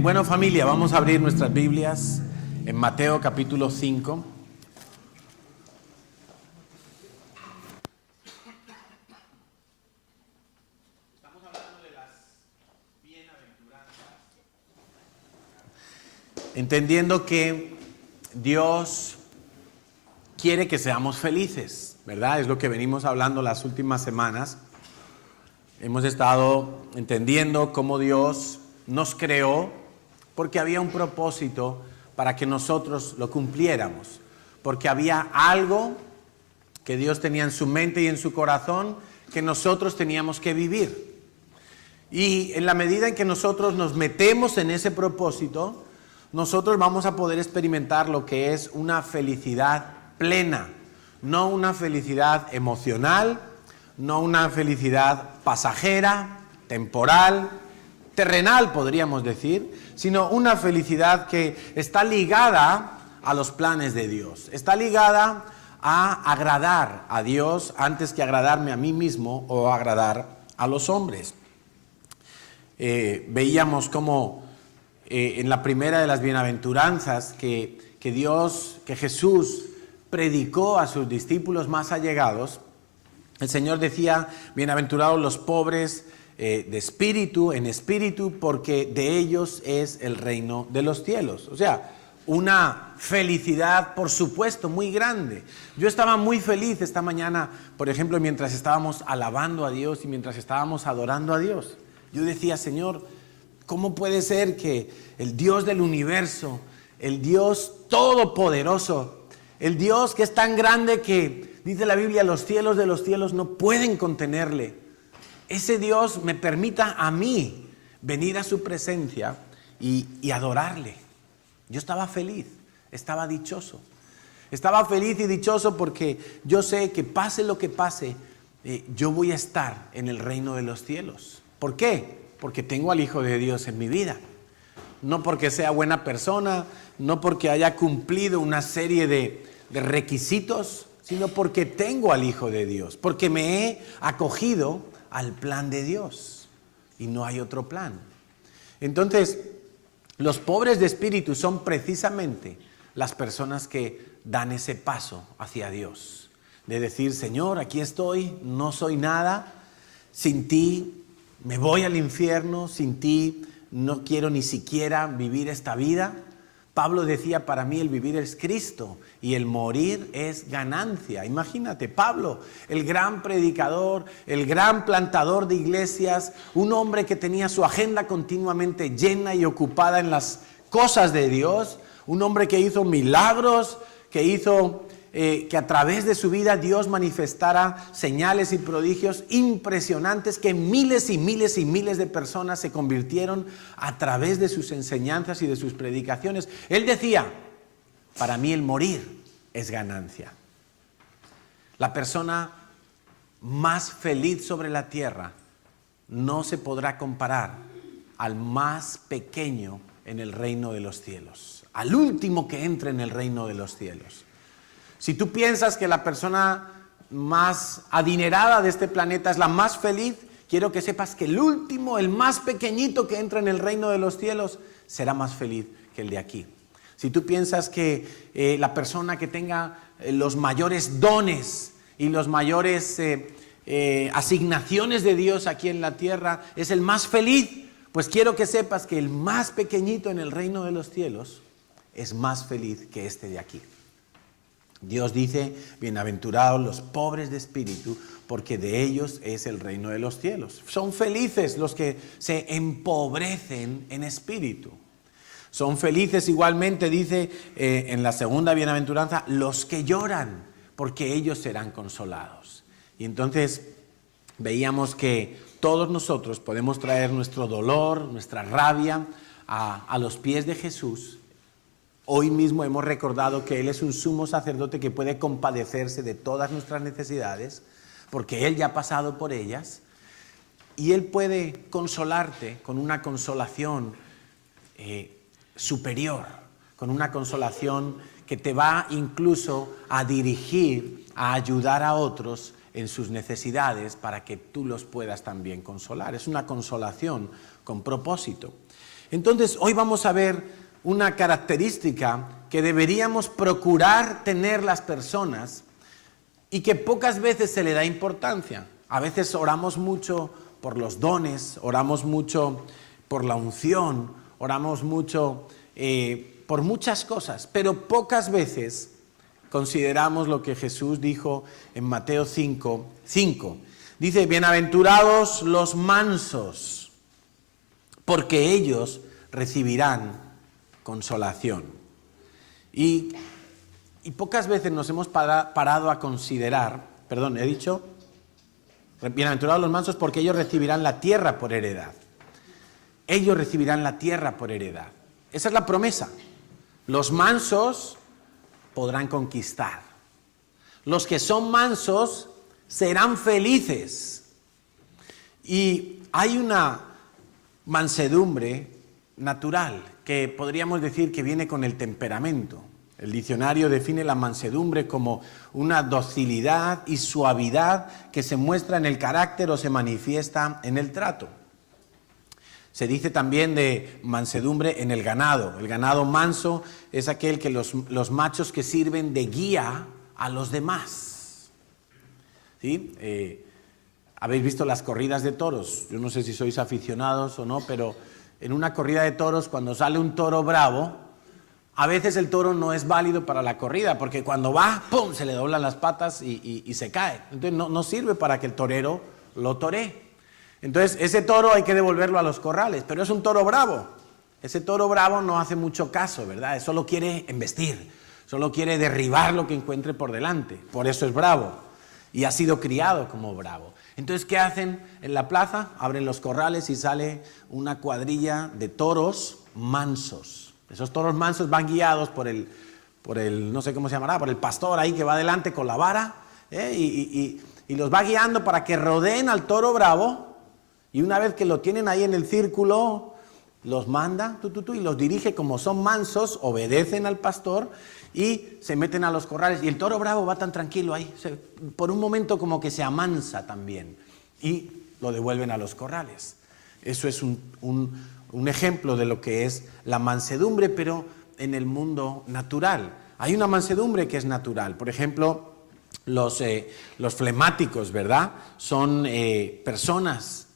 Bueno, familia, vamos a abrir nuestras Biblias en Mateo capítulo 5. Estamos hablando de las bienaventuranzas. Entendiendo que Dios quiere que seamos felices, ¿verdad? Es lo que venimos hablando las últimas semanas. Hemos estado entendiendo cómo Dios nos creó porque había un propósito para que nosotros lo cumpliéramos, porque había algo que Dios tenía en su mente y en su corazón que nosotros teníamos que vivir. Y en la medida en que nosotros nos metemos en ese propósito, nosotros vamos a poder experimentar lo que es una felicidad plena, no una felicidad emocional, no una felicidad pasajera, temporal, terrenal podríamos decir, sino una felicidad que está ligada a los planes de Dios, está ligada a agradar a Dios antes que agradarme a mí mismo o agradar a los hombres. Veíamos cómo en la primera de las bienaventuranzas que Jesús predicó a sus discípulos más allegados, el Señor decía: bienaventurados los pobres en espíritu, porque de ellos es el reino de los cielos. O sea, una felicidad, por supuesto, muy grande. Yo estaba muy feliz esta mañana, por ejemplo, mientras estábamos alabando a Dios y mientras estábamos adorando a Dios. Yo decía: Señor, ¿cómo puede ser que el Dios del universo, el Dios todopoderoso, el Dios que es tan grande que, dice la Biblia, los cielos de los cielos no pueden contenerle, ese Dios me permita a mí venir a su presencia y adorarle? Yo estaba feliz, estaba dichoso. Estaba feliz y dichoso porque yo sé que pase lo que pase, yo voy a estar en el reino de los cielos. ¿Por qué? Porque tengo al Hijo de Dios en mi vida. No porque sea buena persona, no porque haya cumplido una serie de requisitos, sino porque tengo al Hijo de Dios, porque me he acogido al plan de Dios y no hay otro plan. Entonces, los pobres de espíritu son precisamente las personas que dan ese paso hacia Dios, de decir: Señor, aquí estoy, no soy nada, sin ti me voy al infierno, sin ti no quiero ni siquiera vivir esta vida. Pablo decía: para mí el vivir es Cristo y el morir es ganancia. Imagínate, Pablo, el gran predicador, el gran plantador de iglesias, un hombre que tenía su agenda continuamente llena y ocupada en las cosas de Dios, un hombre que hizo milagros, que hizo que a través de su vida Dios manifestara señales y prodigios impresionantes, que miles y miles y miles de personas se convirtieron a través de sus enseñanzas y de sus predicaciones. Él decía: para mí el morir es ganancia. La persona más feliz sobre la tierra no se podrá comparar al más pequeño en el reino de los cielos, al último que entre en el reino de los cielos. Si tú piensas que la persona más adinerada de este planeta es la más feliz, quiero que sepas que el último, el más pequeñito que entra en el reino de los cielos, será más feliz que el de aquí. Si tú piensas que la persona que tenga los mayores dones y los mayores asignaciones de Dios aquí en la tierra es el más feliz, pues quiero que sepas que el más pequeñito en el reino de los cielos es más feliz que este de aquí. Dios dice: bienaventurados los pobres de espíritu, porque de ellos es el reino de los cielos. Son felices los que se empobrecen en espíritu. Son felices igualmente, dice en la segunda bienaventuranza, los que lloran, porque ellos serán consolados. Y entonces veíamos que todos nosotros podemos traer nuestro dolor, nuestra rabia a los pies de Jesús. Hoy mismo hemos recordado que Él es un sumo sacerdote que puede compadecerse de todas nuestras necesidades, porque Él ya ha pasado por ellas, y Él puede consolarte con una consolación superior, con una consolación que te va incluso a dirigir, a ayudar a otros en sus necesidades para que tú los puedas también consolar. Es una consolación con propósito. Entonces, hoy vamos a ver una característica que deberíamos procurar tener las personas y que pocas veces se le da importancia. A veces oramos mucho por los dones, oramos mucho por la unción, oramos mucho por muchas cosas, pero pocas veces consideramos lo que Jesús dijo en Mateo 5. Dice, bienaventurados los mansos, porque ellos recibirán consolación. Y pocas veces nos hemos parado a considerar, he dicho, bienaventurados los mansos porque ellos recibirán la tierra por heredad. Ellos recibirán la tierra por heredad. Esa es la promesa. Los mansos podrán conquistar. Los que son mansos serán felices. Y hay una mansedumbre natural que podríamos decir que viene con el temperamento. El diccionario define la mansedumbre como una docilidad y suavidad que se muestra en el carácter o se manifiesta en el trato. Se dice también de mansedumbre en el ganado. El ganado manso es aquel que los machos que sirven de guía a los demás. ¿Sí? ¿Habéis visto las corridas de toros? Yo no sé si sois aficionados o no, pero en una corrida de toros, cuando sale un toro bravo, a veces el toro no es válido para la corrida, porque cuando va, ¡pum!, se le doblan las patas y se cae. Entonces no sirve para que el torero lo toree. Entonces ese toro hay que devolverlo a los corrales, pero es un toro bravo. Ese toro bravo no hace mucho caso, ¿verdad? Solo quiere embestir, solo quiere derribar lo que encuentre por delante. Por eso es bravo y ha sido criado como bravo. Entonces, ¿qué hacen en la plaza? Abren los corrales y sale una cuadrilla de toros mansos. Esos toros mansos van guiados por el no sé cómo se llamará, por el pastor ahí que va adelante con la vara, y los va guiando para que rodeen al toro bravo, y una vez que lo tienen ahí en el círculo, los manda y los dirige. Como son mansos, obedecen al pastor y se meten a los corrales. Y el toro bravo va tan tranquilo ahí, por un momento como que se amansa también, y lo devuelven a los corrales. Eso es un ejemplo de lo que es la mansedumbre, pero en el mundo natural. Hay una mansedumbre que es natural. Por ejemplo, los flemáticos, ¿verdad? Son personas,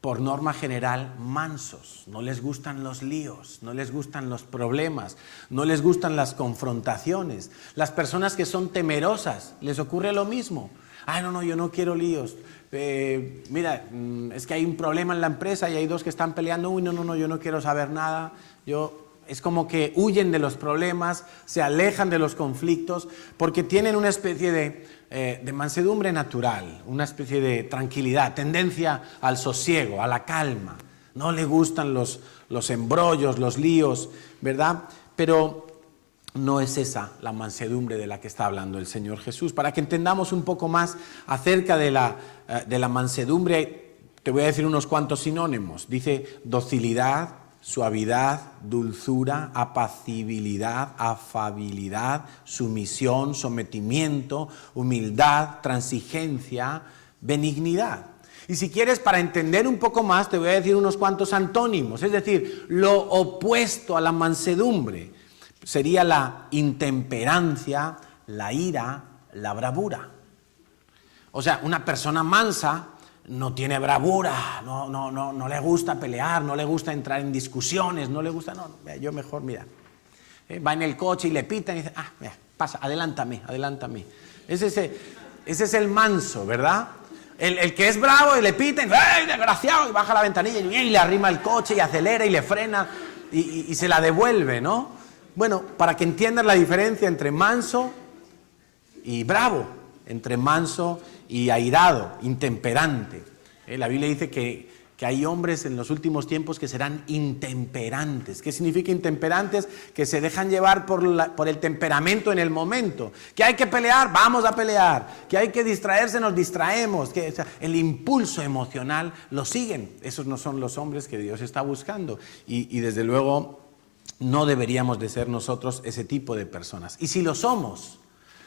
por norma general, mansos. No les gustan los líos, no les gustan los problemas, no les gustan las confrontaciones. Las personas que son temerosas, les ocurre lo mismo. No, yo no quiero líos. Mira, es que hay un problema en la empresa y hay dos que están peleando. No, yo no quiero saber nada. Es como que huyen de los problemas, se alejan de los conflictos, porque tienen una especie de mansedumbre natural, una especie de tranquilidad, tendencia al sosiego, a la calma. No le gustan los embrollos, los líos, ¿verdad? Pero no es esa la mansedumbre de la que está hablando el Señor Jesús. Para que entendamos un poco más acerca de la mansedumbre, te voy a decir unos cuantos sinónimos. Dice docilidad, suavidad, dulzura, apacibilidad, afabilidad, sumisión, sometimiento, humildad, transigencia, benignidad. Y si quieres, para entender un poco más, te voy a decir unos cuantos antónimos, es decir, lo opuesto a la mansedumbre sería la intemperancia, la ira, la bravura. O sea, una persona mansa no tiene bravura, no le gusta pelear, no le gusta entrar en discusiones, no le gusta, yo mejor, mira, va en el coche y le pitan y dice, mira, pasa, adelántame. Ese es el manso, ¿verdad? El que es bravo y le pitan, ¡ay, desgraciado! Y baja la ventanilla y le arrima el coche y acelera y le frena y se la devuelve, ¿no? Bueno, para que entiendan la diferencia entre manso y bravo, entre manso y airado, intemperante. La Biblia dice que hay hombres en los últimos tiempos que serán intemperantes. ¿Qué significa intemperantes? Que se dejan llevar por el temperamento en el momento. Que hay que pelear, vamos a pelear. Que hay que distraerse, nos distraemos. El impulso emocional lo siguen. Esos no son los hombres que Dios está buscando. Y desde luego no deberíamos de ser nosotros ese tipo de personas. Y si lo somos,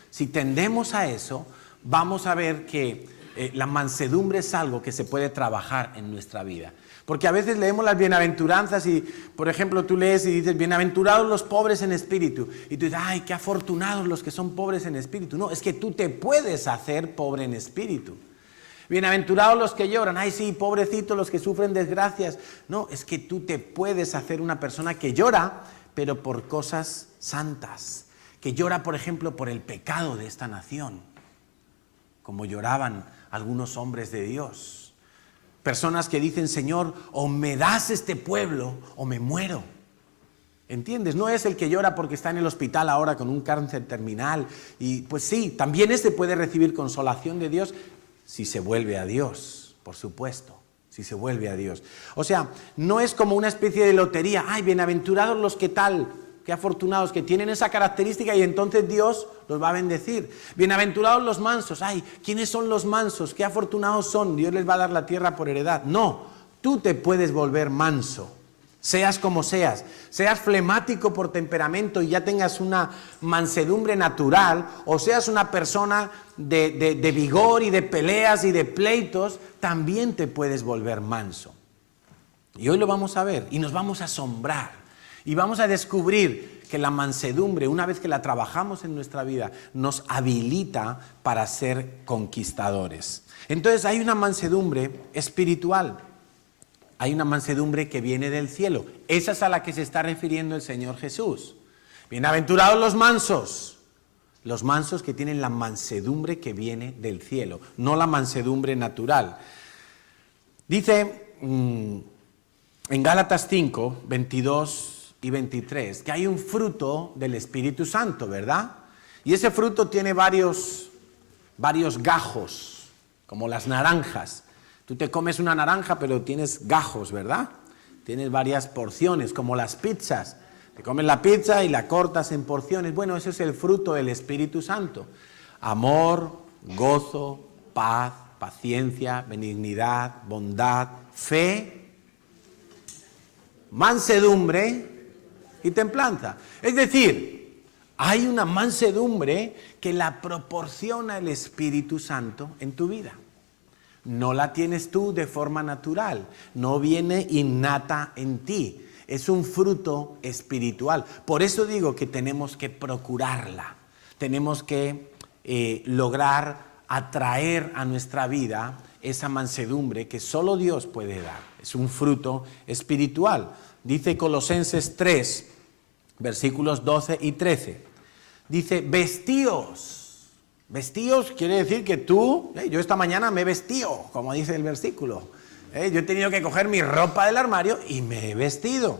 si tendemos a eso, vamos a ver que la mansedumbre es algo que se puede trabajar en nuestra vida. Porque a veces leemos las bienaventuranzas y, por ejemplo, tú lees y dices, bienaventurados los pobres en espíritu. Y tú dices, ay, qué afortunados los que son pobres en espíritu. No, es que tú te puedes hacer pobre en espíritu. Bienaventurados los que lloran, ay sí, pobrecitos los que sufren desgracias. No, es que tú te puedes hacer una persona que llora, pero por cosas santas. Que llora, por ejemplo, por el pecado de esta nación, como lloraban algunos hombres de Dios. Personas que dicen, Señor, o me das este pueblo o me muero. ¿Entiendes? No es el que llora porque está en el hospital ahora con un cáncer terminal. Y pues sí, también ese puede recibir consolación de Dios si se vuelve a Dios, por supuesto, si se vuelve a Dios. O sea, no es como una especie de lotería. Ay, bienaventurados los que tal, qué afortunados, que tienen esa característica y entonces Dios los va a bendecir. Bienaventurados los mansos. Ay, ¿quiénes son los mansos? Qué afortunados son, Dios les va a dar la tierra por heredad. No, tú te puedes volver manso. Seas como seas flemático por temperamento y ya tengas una mansedumbre natural, o seas una persona de vigor y de peleas y de pleitos, también te puedes volver manso. Y hoy lo vamos a ver y nos vamos a asombrar y vamos a descubrir que la mansedumbre, una vez que la trabajamos en nuestra vida, nos habilita para ser conquistadores. Entonces hay una mansedumbre espiritual. Hay una mansedumbre que viene del cielo. Esa es a la que se está refiriendo el Señor Jesús. Bienaventurados los mansos que tienen la mansedumbre que viene del cielo, no la mansedumbre natural. Dice en Gálatas 5, 22 y 23, que hay un fruto del Espíritu Santo, ¿verdad? Y ese fruto tiene varios gajos, como las naranjas. Tú te comes una naranja, pero tienes gajos, ¿verdad? Tienes varias porciones, como las pizzas. Te comes la pizza y la cortas en porciones. Bueno, ese es el fruto del Espíritu Santo. Amor, gozo, paz, paciencia, benignidad, bondad, fe, mansedumbre y templanza. Es decir, hay una mansedumbre que la proporciona el Espíritu Santo en tu vida. No la tienes tú de forma natural, no viene innata en ti, es un fruto espiritual. Por eso digo que tenemos que procurarla, tenemos que lograr atraer a nuestra vida esa mansedumbre que solo Dios puede dar. Es un fruto espiritual. Dice Colosenses 3, versículos 12 y 13. Dice, vestíos. Vestíos quiere decir que tú, yo esta mañana me he vestido, como dice el versículo. Yo he tenido que coger mi ropa del armario y me he vestido.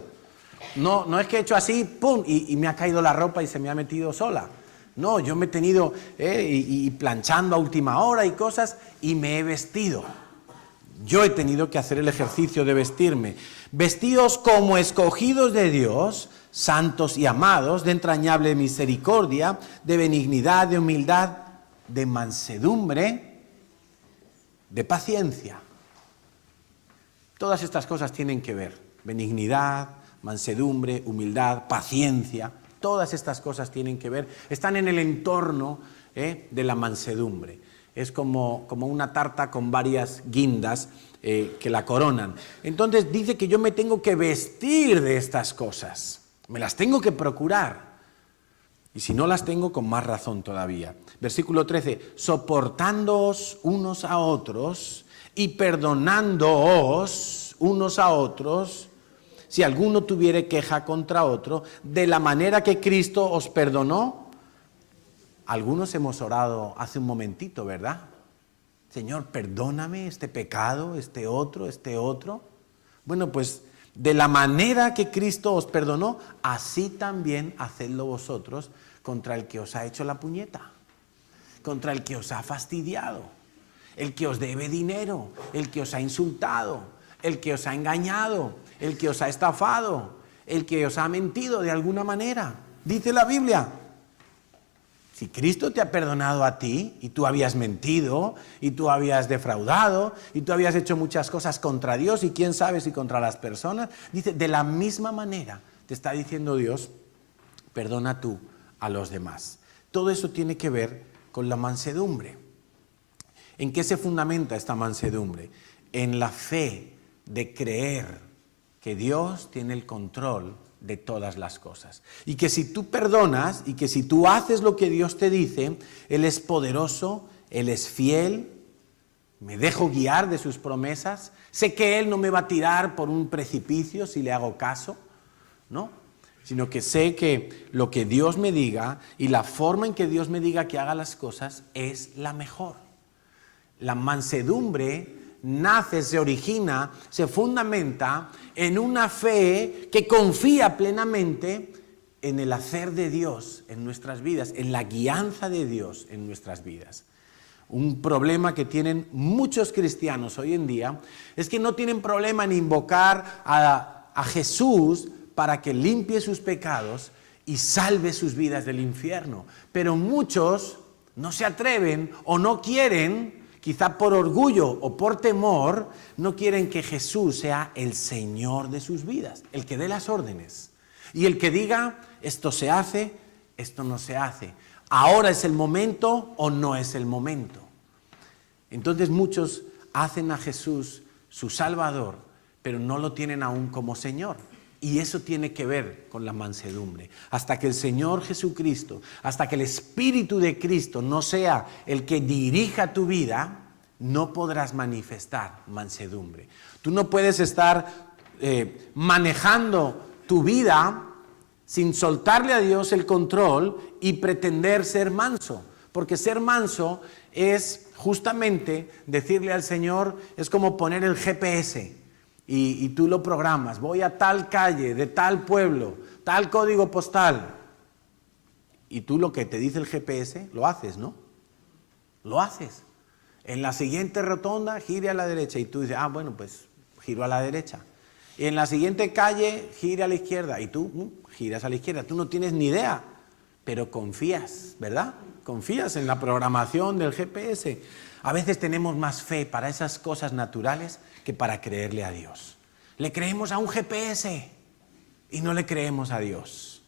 No es que he hecho así, pum, y me ha caído la ropa y se me ha metido sola. No, yo me he tenido y planchando a última hora y cosas y me he vestido. Yo he tenido que hacer el ejercicio de vestirme. Vestidos como escogidos de Dios, santos y amados, de entrañable misericordia, de benignidad, de humildad, de mansedumbre, de paciencia. Todas estas cosas tienen que ver. Benignidad, mansedumbre, humildad, paciencia. Todas estas cosas tienen que ver. Están en el entorno de la mansedumbre. Es como una tarta con varias guindas que la coronan. Entonces dice que yo me tengo que vestir de estas cosas. Me las tengo que procurar. Y si no las tengo, con más razón todavía. Versículo 13, soportándoos unos a otros y perdonándoos unos a otros, si alguno tuviere queja contra otro, de la manera que Cristo os perdonó. Algunos hemos orado hace un momentito, ¿verdad? Señor, perdóname este pecado, este otro. Bueno, pues de la manera que Cristo os perdonó, así también hacedlo vosotros contra el que os ha hecho la puñeta, contra el que os ha fastidiado, el que os debe dinero, el que os ha insultado, el que os ha engañado, el que os ha estafado, el que os ha mentido de alguna manera. Dice la Biblia, si Cristo te ha perdonado a ti y tú habías mentido y tú habías defraudado y tú habías hecho muchas cosas contra Dios y quién sabe si contra las personas, dice, de la misma manera te está diciendo Dios, perdona tú a los demás. Todo eso tiene que ver con la mansedumbre. ¿En qué se fundamenta esta mansedumbre? En la fe de creer que Dios tiene el control de todas las cosas. Y que si tú perdonas y que si tú haces lo que Dios te dice, Él es poderoso, Él es fiel, me dejo guiar de sus promesas, sé que Él no me va a tirar por un precipicio si le hago caso, ¿no? Sino que sé que lo que Dios me diga y la forma en que Dios me diga que haga las cosas es la mejor. La mansedumbre nace, se origina, se fundamenta en una fe que confía plenamente en el hacer de Dios en nuestras vidas, en la guianza de Dios en nuestras vidas. Un problema que tienen muchos cristianos hoy en día es que no tienen problema en invocar a Jesús para que limpie sus pecados y salve sus vidas del infierno. Pero muchos no se atreven o no quieren, quizá por orgullo o por temor, no quieren que Jesús sea el Señor de sus vidas, el que dé las órdenes. Y el que diga, esto se hace, esto no se hace. ¿Ahora es el momento o no es el momento? Entonces muchos hacen a Jesús su Salvador, pero no lo tienen aún como Señor. Y eso tiene que ver con la mansedumbre. Hasta que el Señor Jesucristo, hasta que el Espíritu de Cristo no sea el que dirija tu vida, no podrás manifestar mansedumbre. Tú no puedes estar manejando tu vida sin soltarle a Dios el control y pretender ser manso. Porque ser manso es justamente decirle al Señor, es como poner el GPS. Y tú lo programas, voy a tal calle, de tal pueblo, tal código postal. Y tú lo que te dice el GPS, lo haces, ¿no? Lo haces. En la siguiente rotonda, gire a la derecha. Y tú dices, bueno, pues giro a la derecha. Y en la siguiente calle, gire a la izquierda. Y tú giras a la izquierda. Tú no tienes ni idea, pero confías, ¿verdad? Confías en la programación del GPS. A veces tenemos más fe para esas cosas naturales que para creerle a Dios. Le creemos a un GPS y no le creemos a Dios.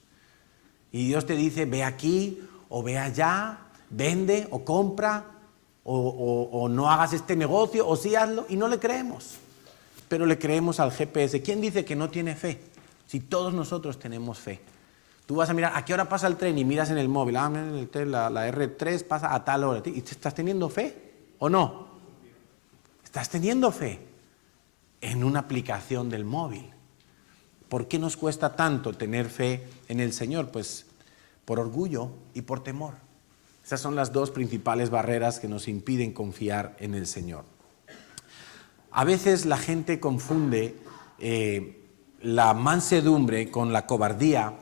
Y Dios te dice, ve aquí o ve allá, vende o compra o no hagas este negocio o sí hazlo, y no le creemos. Pero le creemos al GPS. ¿Quién dice que no tiene fe? Si todos nosotros tenemos fe. Tú vas a mirar, ¿a qué hora pasa el tren? Y miras en el móvil, el tren, la R3 pasa a tal hora. ¿Y estás teniendo fe o no? ¿Estás teniendo fe en una aplicación del móvil? ¿Por qué nos cuesta tanto tener fe en el Señor? Pues por orgullo y por temor. Esas son las dos principales barreras que nos impiden confiar en el Señor. A veces la gente confunde la mansedumbre con la cobardía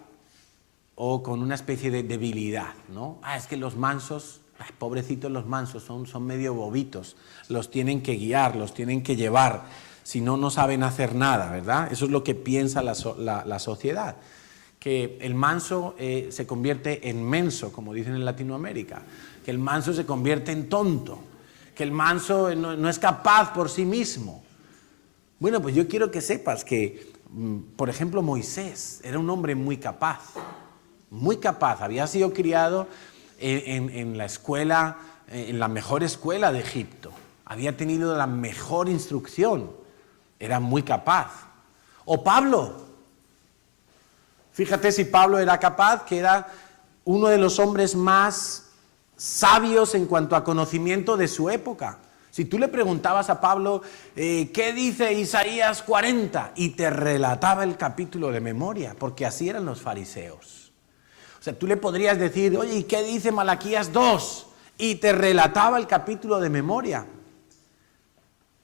o con una especie de debilidad, ¿no? Es que los mansos, pobrecitos los mansos, son medio bobitos, los tienen que guiar, los tienen que llevar, si no, no saben hacer nada, ¿verdad? Eso es lo que piensa la sociedad, que el manso se convierte en menso, como dicen en Latinoamérica, que el manso se convierte en tonto, que el manso no es capaz por sí mismo. Bueno, pues yo quiero que sepas que, por ejemplo, Moisés era un hombre muy capaz, había sido criado en la escuela, en la mejor escuela de Egipto, había tenido la mejor instrucción, era muy capaz. O Pablo, fíjate si Pablo era capaz, que era uno de los hombres más sabios en cuanto a conocimiento de su época. Si tú le preguntabas a Pablo, ¿qué dice Isaías 40? Y te relataba el capítulo de memoria, porque así eran los fariseos. O sea, tú le podrías decir, oye, ¿y qué dice Malaquías 2? Y te relataba el capítulo de memoria.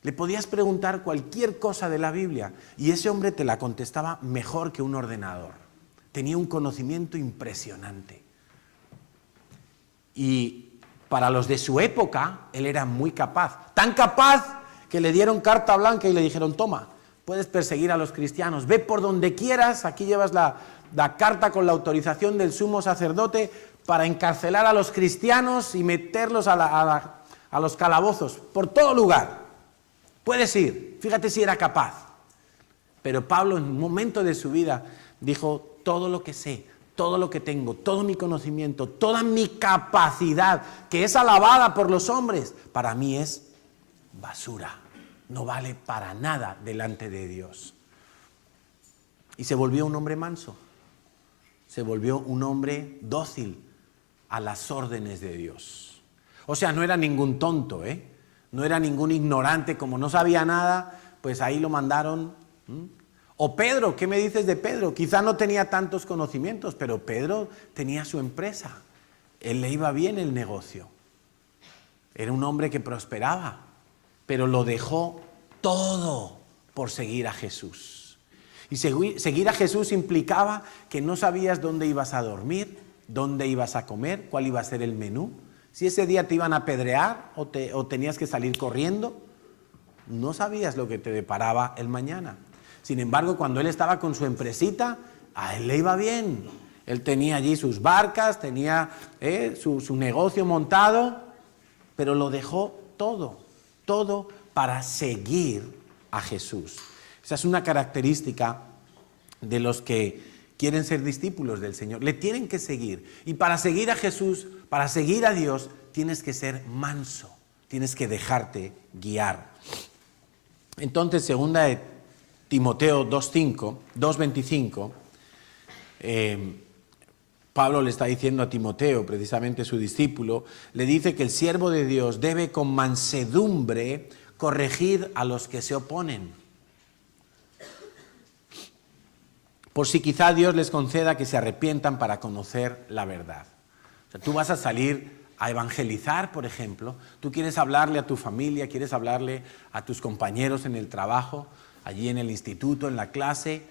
Le podías preguntar cualquier cosa de la Biblia y ese hombre te la contestaba mejor que un ordenador. Tenía un conocimiento impresionante. Y para los de su época, él era muy capaz. Tan capaz que le dieron carta blanca y le dijeron, toma, puedes perseguir a los cristianos. Ve por donde quieras, aquí llevas la carta con la autorización del sumo sacerdote para encarcelar a los cristianos y meterlos a los calabozos, por todo lugar. Puedes ir, fíjate si era capaz. Pero Pablo en un momento de su vida dijo, todo lo que sé, todo lo que tengo, todo mi conocimiento, toda mi capacidad, que es alabada por los hombres, para mí es basura. no vale para nada delante de Dios. Y se volvió un hombre manso, se volvió un hombre dócil a las órdenes de Dios. O sea, no era ningún tonto, no era ningún ignorante, como no sabía nada, pues ahí lo mandaron. O Pedro, ¿qué me dices de Pedro? Quizá no tenía tantos conocimientos, pero Pedro tenía su empresa, él le iba bien el negocio, era un hombre que prosperaba, pero lo dejó todo por seguir a Jesús. Y seguir a Jesús implicaba que no sabías dónde ibas a dormir, dónde ibas a comer, cuál iba a ser el menú. Si ese día te iban a apedrear o tenías que salir corriendo, no sabías lo que te deparaba el mañana. Sin embargo, cuando él estaba con su empresita, a él le iba bien. Él tenía allí sus barcas, tenía su negocio montado, pero lo dejó todo para seguir a Jesús. Esa es una característica de los que quieren ser discípulos del Señor. Le tienen que seguir. Y para seguir a Jesús, para seguir a Dios, tienes que ser manso. Tienes que dejarte guiar. Entonces, segunda de Timoteo 2:25, Pablo le está diciendo a Timoteo, precisamente su discípulo, le dice que el siervo de Dios debe con mansedumbre corregir a los que se oponen. Por si quizá Dios les conceda que se arrepientan para conocer la verdad. O sea, tú vas a salir a evangelizar, por ejemplo, tú quieres hablarle a tu familia, quieres hablarle a tus compañeros en el trabajo, allí en el instituto, en la clase.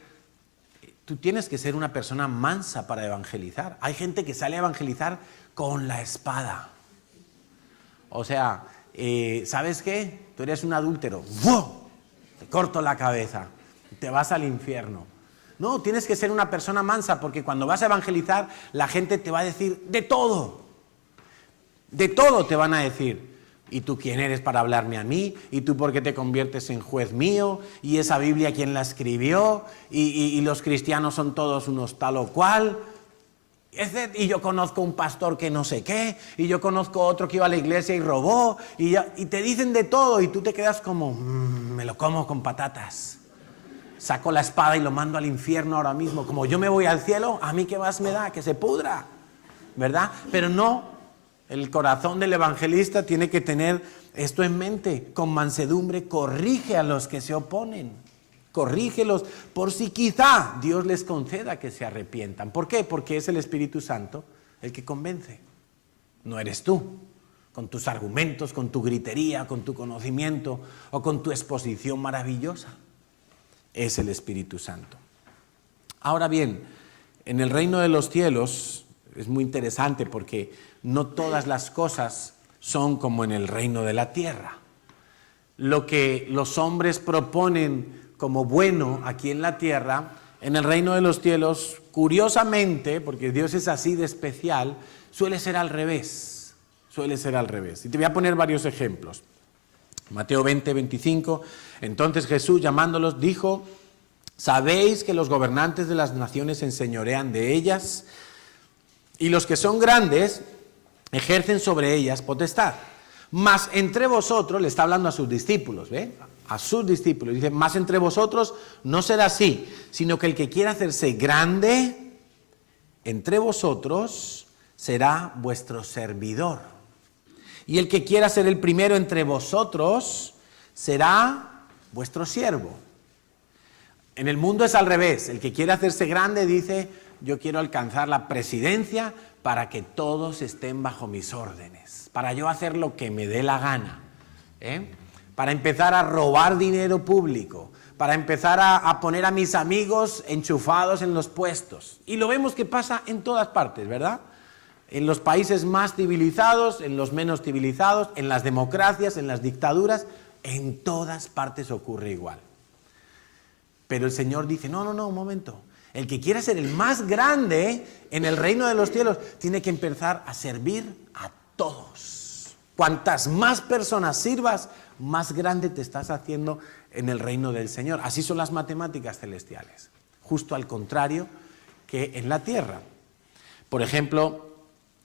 Tú tienes que ser una persona mansa para evangelizar. Hay gente que sale a evangelizar con la espada. O sea, ¿sabes qué? Tú eres un adúltero. ¡Wow! Te corto la cabeza. Te vas al infierno. No, tienes que ser una persona mansa porque cuando vas a evangelizar la gente te va a decir de todo. De todo te van a decir. ¿Y tú quién eres para hablarme a mí? ¿Y tú por qué te conviertes en juez mío? ¿Y esa Biblia quién la escribió? ¿Y los cristianos son todos unos tal o cual? Y yo conozco un pastor que no sé qué, y yo conozco otro que iba a la iglesia y robó, y te dicen de todo, y tú te quedas como, me lo como con patatas. Saco la espada y lo mando al infierno ahora mismo. Como yo me voy al cielo, ¿a mí qué más me da? Que se pudra, ¿verdad? Pero no, el corazón del evangelista tiene que tener esto en mente. Con mansedumbre corrige a los que se oponen. Corrígelos por si quizá Dios les conceda que se arrepientan. ¿Por qué? Porque es el Espíritu Santo el que convence. No eres tú, con tus argumentos, con tu gritería, con tu conocimiento o con tu exposición maravillosa. Es el Espíritu Santo. Ahora bien, en el reino de los cielos es muy interesante porque no todas las cosas son como en el reino de la tierra. Lo que los hombres proponen como bueno aquí en la tierra, en el reino de los cielos, curiosamente, porque Dios es así de especial, suele ser al revés. Suele ser al revés. Y te voy a poner varios ejemplos. Mateo 20:25, entonces Jesús llamándolos dijo, ¿sabéis que los gobernantes de las naciones se enseñorean de ellas? Y los que son grandes ejercen sobre ellas potestad. Mas entre vosotros, le está hablando a sus discípulos, ¿ve? A sus discípulos, dice, mas entre vosotros no será así, sino que el que quiera hacerse grande entre vosotros será vuestro servidor. Y el que quiera ser el primero entre vosotros será vuestro siervo. En el mundo es al revés. El que quiere hacerse grande dice, yo quiero alcanzar la presidencia para que todos estén bajo mis órdenes, para yo hacer lo que me dé la gana, para empezar a robar dinero público, para empezar a poner a mis amigos enchufados en los puestos. Y lo vemos que pasa en todas partes, ¿verdad? En los países más civilizados, en los menos civilizados, en las democracias, en las dictaduras, en todas partes ocurre igual. Pero el Señor dice, no, un momento. El que quiera ser el más grande en el reino de los cielos tiene que empezar a servir a todos. Cuantas más personas sirvas, más grande te estás haciendo en el reino del Señor. Así son las matemáticas celestiales. Justo al contrario que en la tierra. Por ejemplo,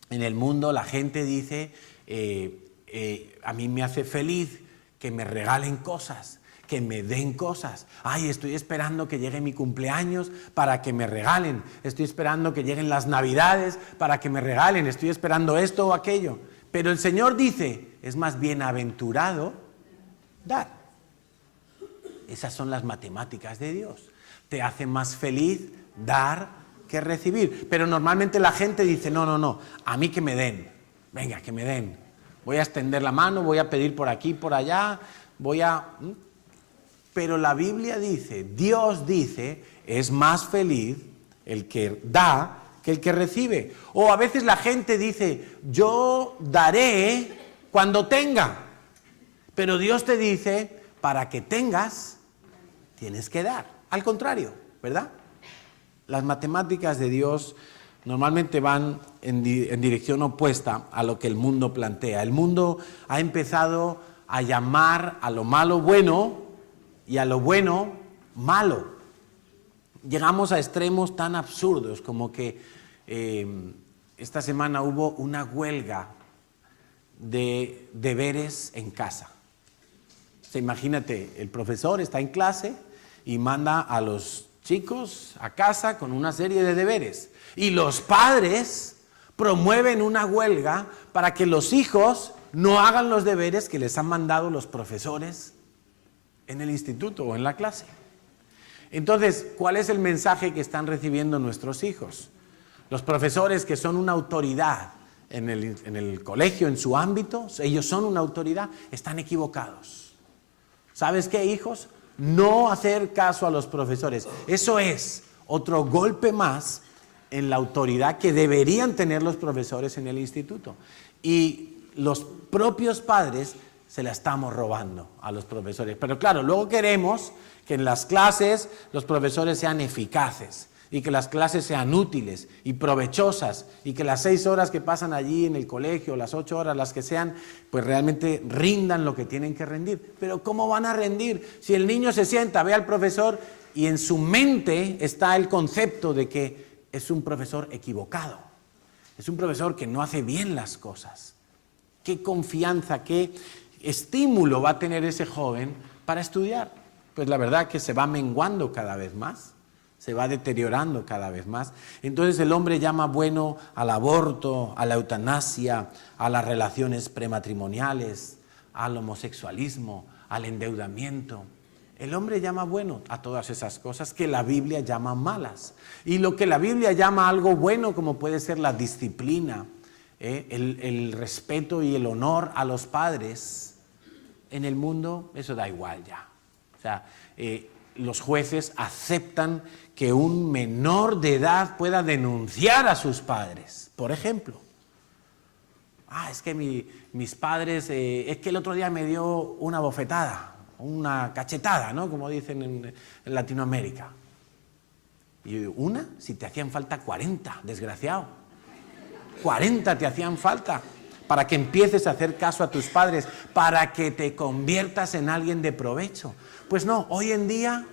en el mundo la gente dice, a mí me hace feliz que me regalen cosas. que me den cosas. Ay, estoy esperando que llegue mi cumpleaños para que me regalen. Estoy esperando que lleguen las Navidades para que me regalen. Estoy esperando esto o aquello. Pero el Señor dice, es más bienaventurado dar. Esas son las matemáticas de Dios. Te hace más feliz dar que recibir. Pero normalmente la gente dice, no, a mí que me den. Venga, que me den. Voy a extender la mano, voy a pedir por aquí, por allá, Pero la Biblia dice, Dios dice, es más feliz el que da que el que recibe. O a veces la gente dice, yo daré cuando tenga. Pero Dios te dice, para que tengas, tienes que dar. Al contrario, ¿verdad? Las matemáticas de Dios normalmente van en dirección opuesta a lo que el mundo plantea. El mundo ha empezado a llamar a lo malo bueno y a lo bueno malo. Llegamos a extremos tan absurdos como que esta semana hubo una huelga de deberes en casa. O sea, imagínate, el profesor está en clase y manda a los chicos a casa con una serie de deberes. Y los padres promueven una huelga para que los hijos no hagan los deberes que les han mandado los profesores en el instituto o en la clase. Entonces, ¿cuál es el mensaje que están recibiendo nuestros hijos? Los profesores, que son una autoridad en el colegio, en su ámbito, ellos son una autoridad, están equivocados. ¿Sabes qué, hijos? No hacer caso a los profesores. Eso es otro golpe más en la autoridad que deberían tener los profesores en el instituto. Y los propios padres se la estamos robando a los profesores. Pero claro, luego queremos que en las clases los profesores sean eficaces y que las clases sean útiles y provechosas y que las 6 horas que pasan allí en el colegio, las 8 horas, las que sean, pues realmente rindan lo que tienen que rendir. Pero ¿cómo van a rendir si el niño se sienta, ve al profesor y en su mente está el concepto de que es un profesor equivocado, es un profesor que no hace bien las cosas? ¿Qué confianza, qué estímulo va a tener ese joven para estudiar? Pues la verdad que se va menguando cada vez más, se va deteriorando cada vez más. Entonces el hombre llama bueno al aborto, a la eutanasia, a las relaciones prematrimoniales, al homosexualismo, al endeudamiento. El hombre llama bueno a todas esas cosas que la Biblia llama malas. Y lo que la Biblia llama algo bueno, como puede ser la disciplina, el respeto y el honor a los padres, en el mundo eso da igual ya. O sea, los jueces aceptan que un menor de edad pueda denunciar a sus padres, por ejemplo. Es que mis padres, es que el otro día me dio una bofetada, una cachetada, ¿no? Como dicen en Latinoamérica. Y una, si te hacían falta 40, desgraciado. 40 te hacían falta para que empieces a hacer caso a tus padres, para que te conviertas en alguien de provecho. Pues no, hoy en día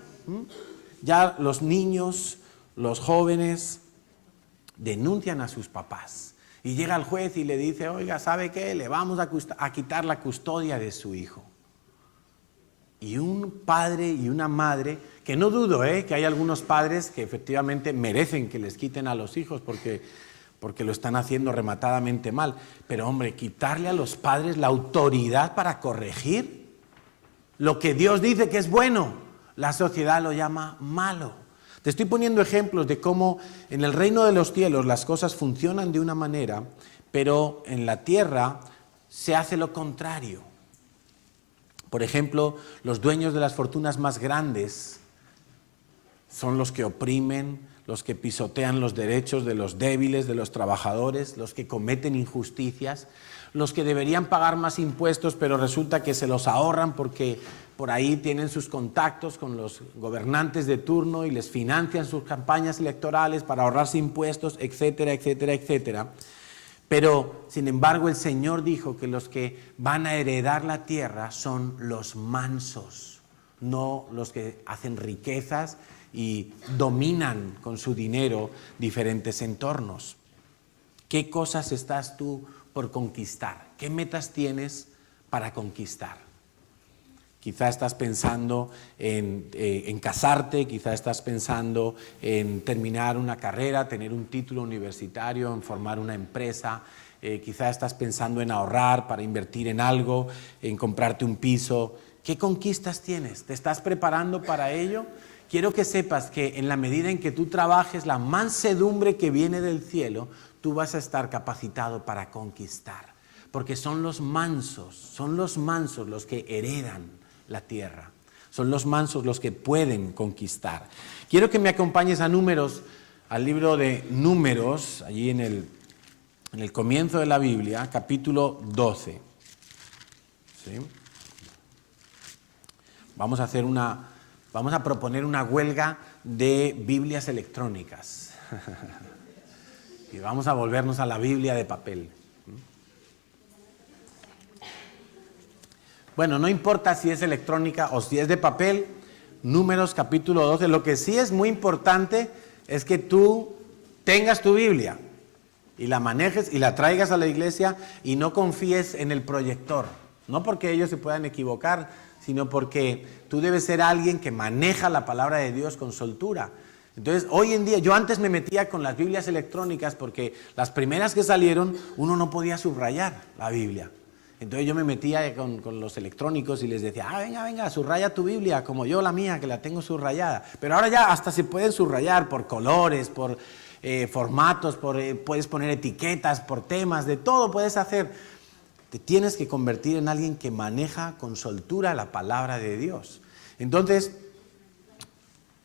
ya los niños, los jóvenes denuncian a sus papás. Y llega el juez y le dice, oiga, ¿sabe qué? Le vamos a quitar la custodia de su hijo. Y un padre y una madre, que no dudo que hay algunos padres que efectivamente merecen que les quiten a los hijos porque lo están haciendo rematadamente mal. Pero hombre, quitarle a los padres la autoridad para corregir lo que Dios dice que es bueno, la sociedad lo llama malo. Te estoy poniendo ejemplos de cómo en el reino de los cielos las cosas funcionan de una manera, pero en la tierra se hace lo contrario. Por ejemplo, los dueños de las fortunas más grandes son los que oprimen, los que pisotean los derechos de los débiles, de los trabajadores, los que cometen injusticias, los que deberían pagar más impuestos, pero resulta que se los ahorran porque por ahí tienen sus contactos con los gobernantes de turno y les financian sus campañas electorales para ahorrarse impuestos, etcétera, etcétera, etcétera. Pero, sin embargo, el Señor dijo que los que van a heredar la tierra son los mansos, no los que hacen riquezas y dominan con su dinero diferentes entornos. ¿Qué cosas estás tú por conquistar? ¿Qué metas tienes para conquistar? Quizá estás pensando en casarte, quizá estás pensando en terminar una carrera, tener un título universitario, en formar una empresa. Quizá estás pensando en ahorrar para invertir en algo, en comprarte un piso. ¿Qué conquistas tienes? ¿Te estás preparando para ello? Quiero que sepas que en la medida en que tú trabajes la mansedumbre que viene del cielo, tú vas a estar capacitado para conquistar. Porque son los mansos los que heredan la tierra. Son los mansos los que pueden conquistar. Quiero que me acompañes a Números, al libro de Números, allí en el comienzo de la Biblia, capítulo 12. ¿Sí? Vamos a proponer una huelga de Biblias electrónicas. Y vamos a volvernos a la Biblia de papel. Bueno, no importa si es electrónica o si es de papel, Números capítulo 12. Lo que sí es muy importante es que tú tengas tu Biblia y la manejes y la traigas a la iglesia y no confíes en el proyector. No porque ellos se puedan equivocar, sino porque tú debes ser alguien que maneja la palabra de Dios con soltura. Entonces, hoy en día, yo antes me metía con las Biblias electrónicas porque las primeras que salieron, uno no podía subrayar la Biblia. Entonces yo me metía con los electrónicos y les decía, venga, subraya tu Biblia, como yo la mía, que la tengo subrayada. Pero ahora ya hasta se pueden subrayar por colores, por formatos, puedes poner etiquetas, por temas, de todo puedes hacer. Te tienes que convertir en alguien que maneja con soltura la palabra de Dios. Entonces,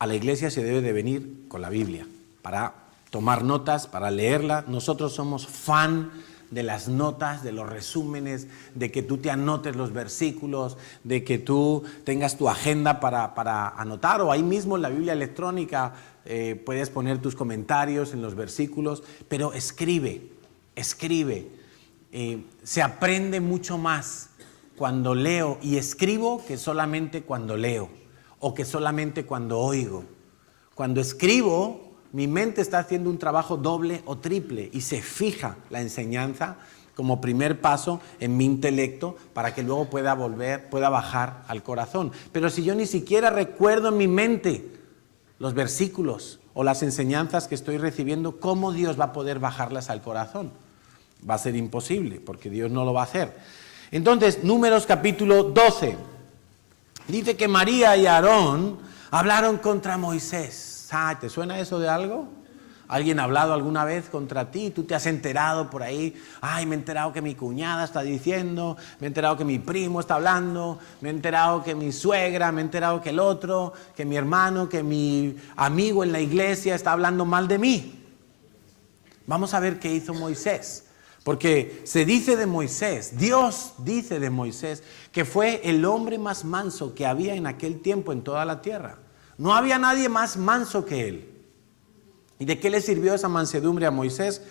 a la iglesia se debe de venir con la Biblia para tomar notas, para leerla. Nosotros somos fan de las notas, de los resúmenes, de que tú te anotes los versículos, de que tú tengas tu agenda para anotar, o ahí mismo en la Biblia electrónica puedes poner tus comentarios en los versículos, pero escribe. Se aprende mucho más cuando leo y escribo que solamente cuando leo o que solamente cuando oigo. Cuando escribo, mi mente está haciendo un trabajo doble o triple y se fija la enseñanza como primer paso en mi intelecto para que luego pueda bajar al corazón. Pero si yo ni siquiera recuerdo en mi mente los versículos o las enseñanzas que estoy recibiendo, ¿cómo Dios va a poder bajarlas al corazón? Va a ser imposible, porque Dios no lo va a hacer. Entonces, Números capítulo 12. Dice que María y Aarón hablaron contra Moisés. ¿Te suena eso de algo? ¿Alguien ha hablado alguna vez contra ti? ¿Tú te has enterado por ahí? Me he enterado que mi cuñada está diciendo, me he enterado que mi primo está hablando, me he enterado que mi suegra, me he enterado que el otro, que mi hermano, que mi amigo en la iglesia está hablando mal de mí. Vamos a ver qué hizo Moisés. Porque se dice de Moisés, Dios dice de Moisés, que fue el hombre más manso que había en aquel tiempo en toda la tierra. No había nadie más manso que él. ¿Y de qué le sirvió esa mansedumbre a Moisés?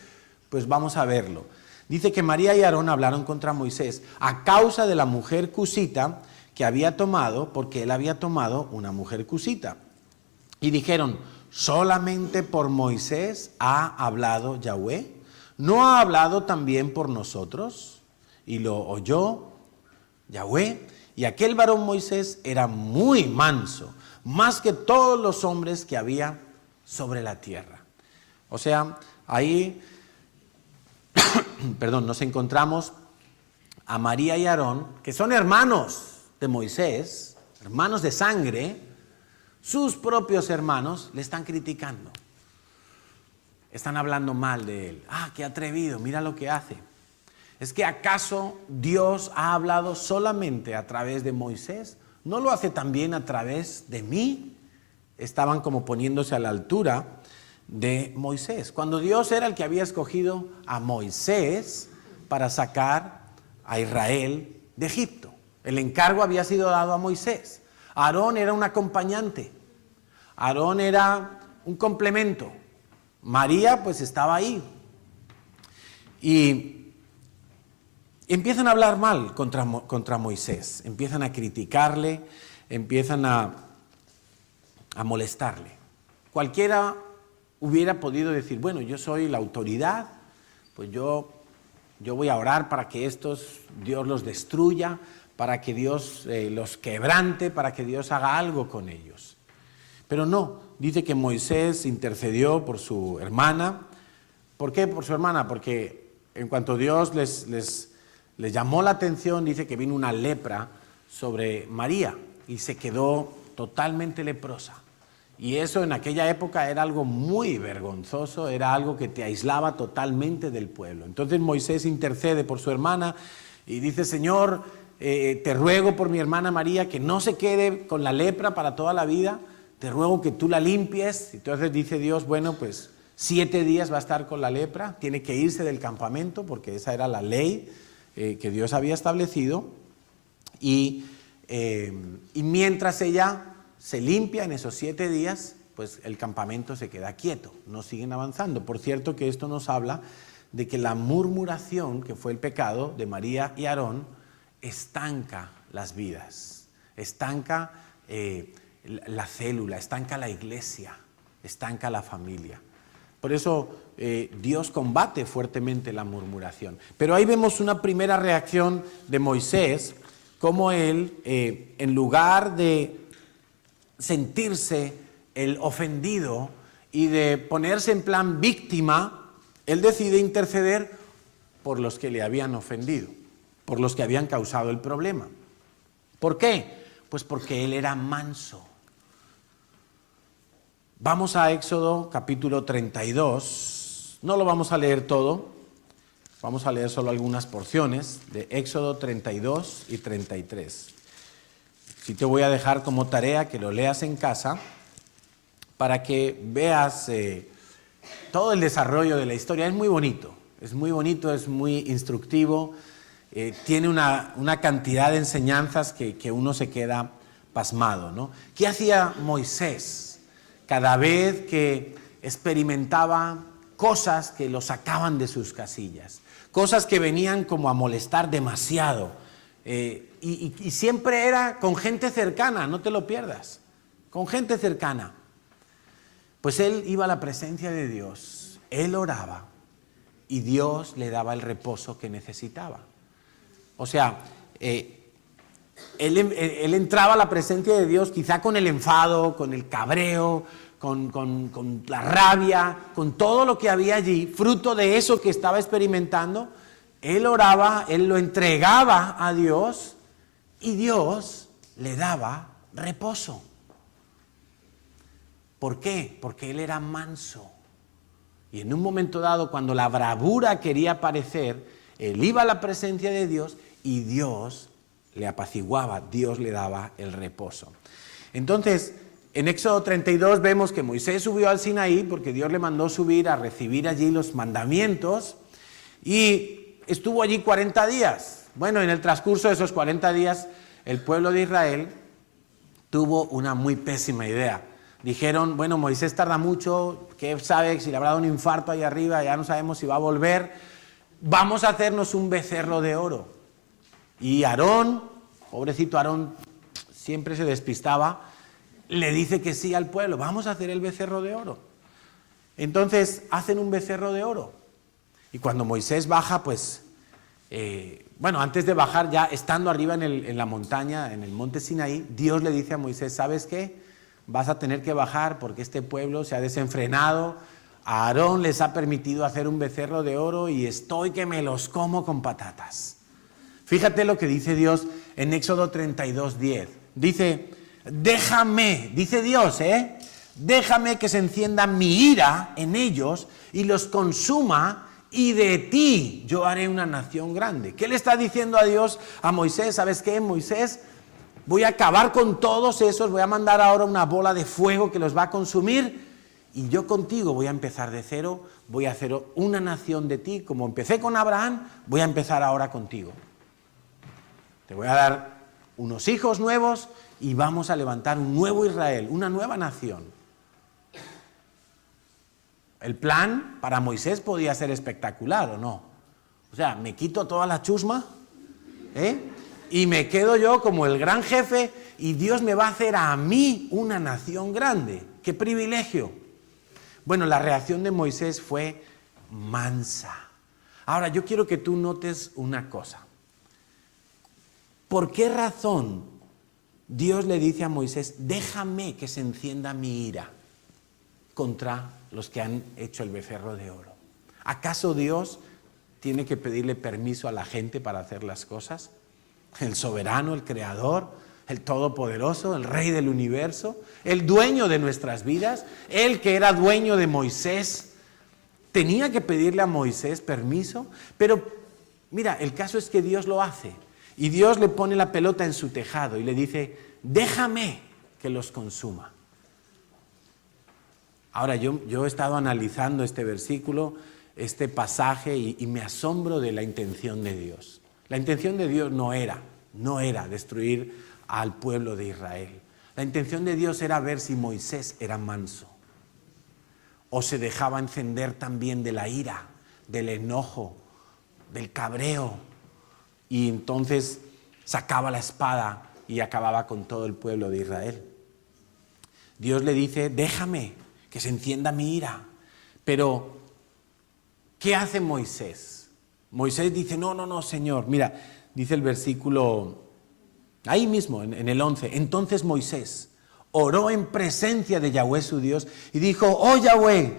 Pues vamos a verlo. Dice que María y Aarón hablaron contra Moisés a causa de la mujer cusita que había tomado, porque él había tomado una mujer cusita. Y dijeron, ¿solamente por Moisés ha hablado Yahweh? ¿No ha hablado también por nosotros? Y lo oyó Yahweh. Y aquel varón Moisés era muy manso, más que todos los hombres que había sobre la tierra. O sea, ahí, nos encontramos a María y Aarón, que son hermanos de Moisés, hermanos de sangre. Sus propios hermanos le están criticando. Están hablando mal de él. Qué atrevido, mira lo que hace. ¿Es que acaso Dios ha hablado solamente a través de Moisés? ¿No lo hace también a través de mí? Estaban como poniéndose a la altura de Moisés. Cuando Dios era el que había escogido a Moisés para sacar a Israel de Egipto. El encargo había sido dado a Moisés. Aarón era un acompañante. Aarón era un complemento. María pues estaba ahí. Y empiezan a hablar mal contra Moisés, empiezan a criticarle, empiezan a molestarle. Cualquiera hubiera podido decir, bueno, yo soy la autoridad, pues yo voy a orar para que Dios los destruya, para que Dios los quebrante, para que Dios haga algo con ellos. Pero no, dice que Moisés intercedió por su hermana. ¿Por qué por su hermana? Porque en cuanto Dios les llamó la atención, dice que vino una lepra sobre María y se quedó totalmente leprosa. Y eso en aquella época era algo muy vergonzoso, era algo que te aislaba totalmente del pueblo. Entonces Moisés intercede por su hermana y dice: Señor, te ruego por mi hermana María que no se quede con la lepra para toda la vida, te ruego que tú la limpies. Entonces dice Dios: bueno, pues 7 días va a estar con la lepra, tiene que irse del campamento porque esa era la ley que Dios había establecido. Y mientras ella se limpia en esos 7 días, pues el campamento se queda quieto, no siguen avanzando. Por cierto que esto nos habla de que la murmuración, que fue el pecado de María y Aarón, estanca las vidas, estanca la célula, estanca la iglesia, estanca la familia. Por eso Dios combate fuertemente la murmuración. Pero ahí vemos una primera reacción de Moisés, como él, en lugar de sentirse el ofendido y de ponerse en plan víctima, él decide interceder por los que le habían ofendido, por los que habían causado el problema. ¿Por qué? Pues porque él era manso. Vamos a Éxodo capítulo 32, no lo vamos a leer todo, vamos a leer solo algunas porciones de Éxodo 32 y 33. Sí te voy a dejar como tarea que lo leas en casa para que veas todo el desarrollo de la historia. Es muy bonito, es muy instructivo, tiene una cantidad de enseñanzas que uno se queda pasmado, ¿no? ¿Qué hacía Moisés cada vez que experimentaba cosas que lo sacaban de sus casillas? Cosas que venían como a molestar demasiado. Y siempre era con gente cercana, no te lo pierdas, con gente cercana. Pues él iba a la presencia de Dios, él oraba y Dios le daba el reposo que necesitaba. O sea, él entraba a la presencia de Dios quizá con el enfado, con el cabreo, con la rabia, con todo lo que había allí, fruto de eso que estaba experimentando. Él oraba, él lo entregaba a Dios y Dios le daba reposo. ¿Por qué? Porque él era manso. Y en un momento dado, cuando la bravura quería aparecer, él iba a la presencia de Dios y Dios le apaciguaba, Dios le daba el reposo. Entonces, en Éxodo 32 vemos que Moisés subió al Sinaí porque Dios le mandó subir a recibir allí los mandamientos y estuvo allí 40 días. Bueno, en el transcurso de esos 40 días, el pueblo de Israel tuvo una muy pésima idea. Dijeron: bueno, Moisés tarda mucho, ¿qué sabe? Si le habrá dado un infarto ahí arriba, ya no sabemos si va a volver. Vamos a hacernos un becerro de oro. Y Aarón, pobrecito Aarón, siempre se despistaba, le dice que sí al pueblo: vamos a hacer el becerro de oro. Entonces hacen un becerro de oro. Y cuando Moisés baja, pues, antes de bajar, ya estando arriba en la montaña, en el monte Sinaí, Dios le dice a Moisés: ¿sabes qué? Vas a tener que bajar porque este pueblo se ha desenfrenado. A Aarón les ha permitido hacer un becerro de oro y estoy que me los como con patatas. Fíjate lo que dice Dios en Éxodo 32:10. Dice: déjame, dice Dios, déjame que se encienda mi ira en ellos y los consuma, y de ti yo haré una nación grande. ¿Qué le está diciendo a Dios a Moisés? ¿Sabes qué, Moisés? Voy a acabar con todos esos, voy a mandar ahora una bola de fuego que los va a consumir y yo contigo voy a empezar de cero, voy a hacer una nación de ti. Como empecé con Abraham, voy a empezar ahora contigo. Te voy a dar unos hijos nuevos y vamos a levantar un nuevo Israel, una nueva nación. El plan para Moisés podía ser espectacular, ¿o no? O sea, me quito toda la chusma, y me quedo yo como el gran jefe y Dios me va a hacer a mí una nación grande. ¡Qué privilegio! Bueno, la reacción de Moisés fue mansa. Ahora, yo quiero que tú notes una cosa. ¿Por qué razón Dios le dice a Moisés, déjame que se encienda mi ira contra los que han hecho el becerro de oro? ¿Acaso Dios tiene que pedirle permiso a la gente para hacer las cosas? El soberano, el creador, el todopoderoso, el rey del universo, el dueño de nuestras vidas, el que era dueño de Moisés, tenía que pedirle a Moisés permiso. Pero mira, el caso es que Dios lo hace y Dios le pone la pelota en su tejado y le dice, déjame que los consuma. Ahora yo he estado analizando este versículo, este pasaje, y me asombro de la intención de Dios. La intención de Dios no era destruir al pueblo de Israel. La intención de Dios era ver si Moisés era manso o se dejaba encender también de la ira, del enojo, del cabreo, y entonces sacaba la espada y acababa con todo el pueblo de Israel. Dios le dice, déjame que se encienda mi ira. Pero ¿qué hace Moisés? Moisés dice, no, Señor. Mira, dice el versículo, ahí mismo, en el 11. Entonces Moisés oró en presencia de Yahweh su Dios y dijo, oh Yahweh,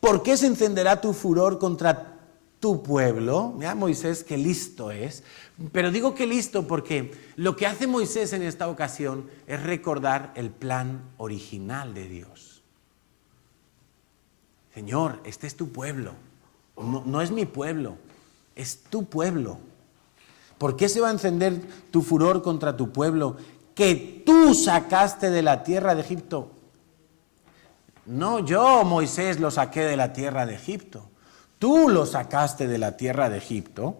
¿por qué se encenderá tu furor contra tu pueblo? Mira Moisés qué listo es. Pero digo que listo porque lo que hace Moisés en esta ocasión es recordar el plan original de Dios. Señor, este es tu pueblo. No es mi pueblo, es tu pueblo. ¿Por qué se va a encender tu furor contra tu pueblo que tú sacaste de la tierra de Egipto? No, yo, Moisés, lo saqué de la tierra de Egipto. Tú lo sacaste de la tierra de Egipto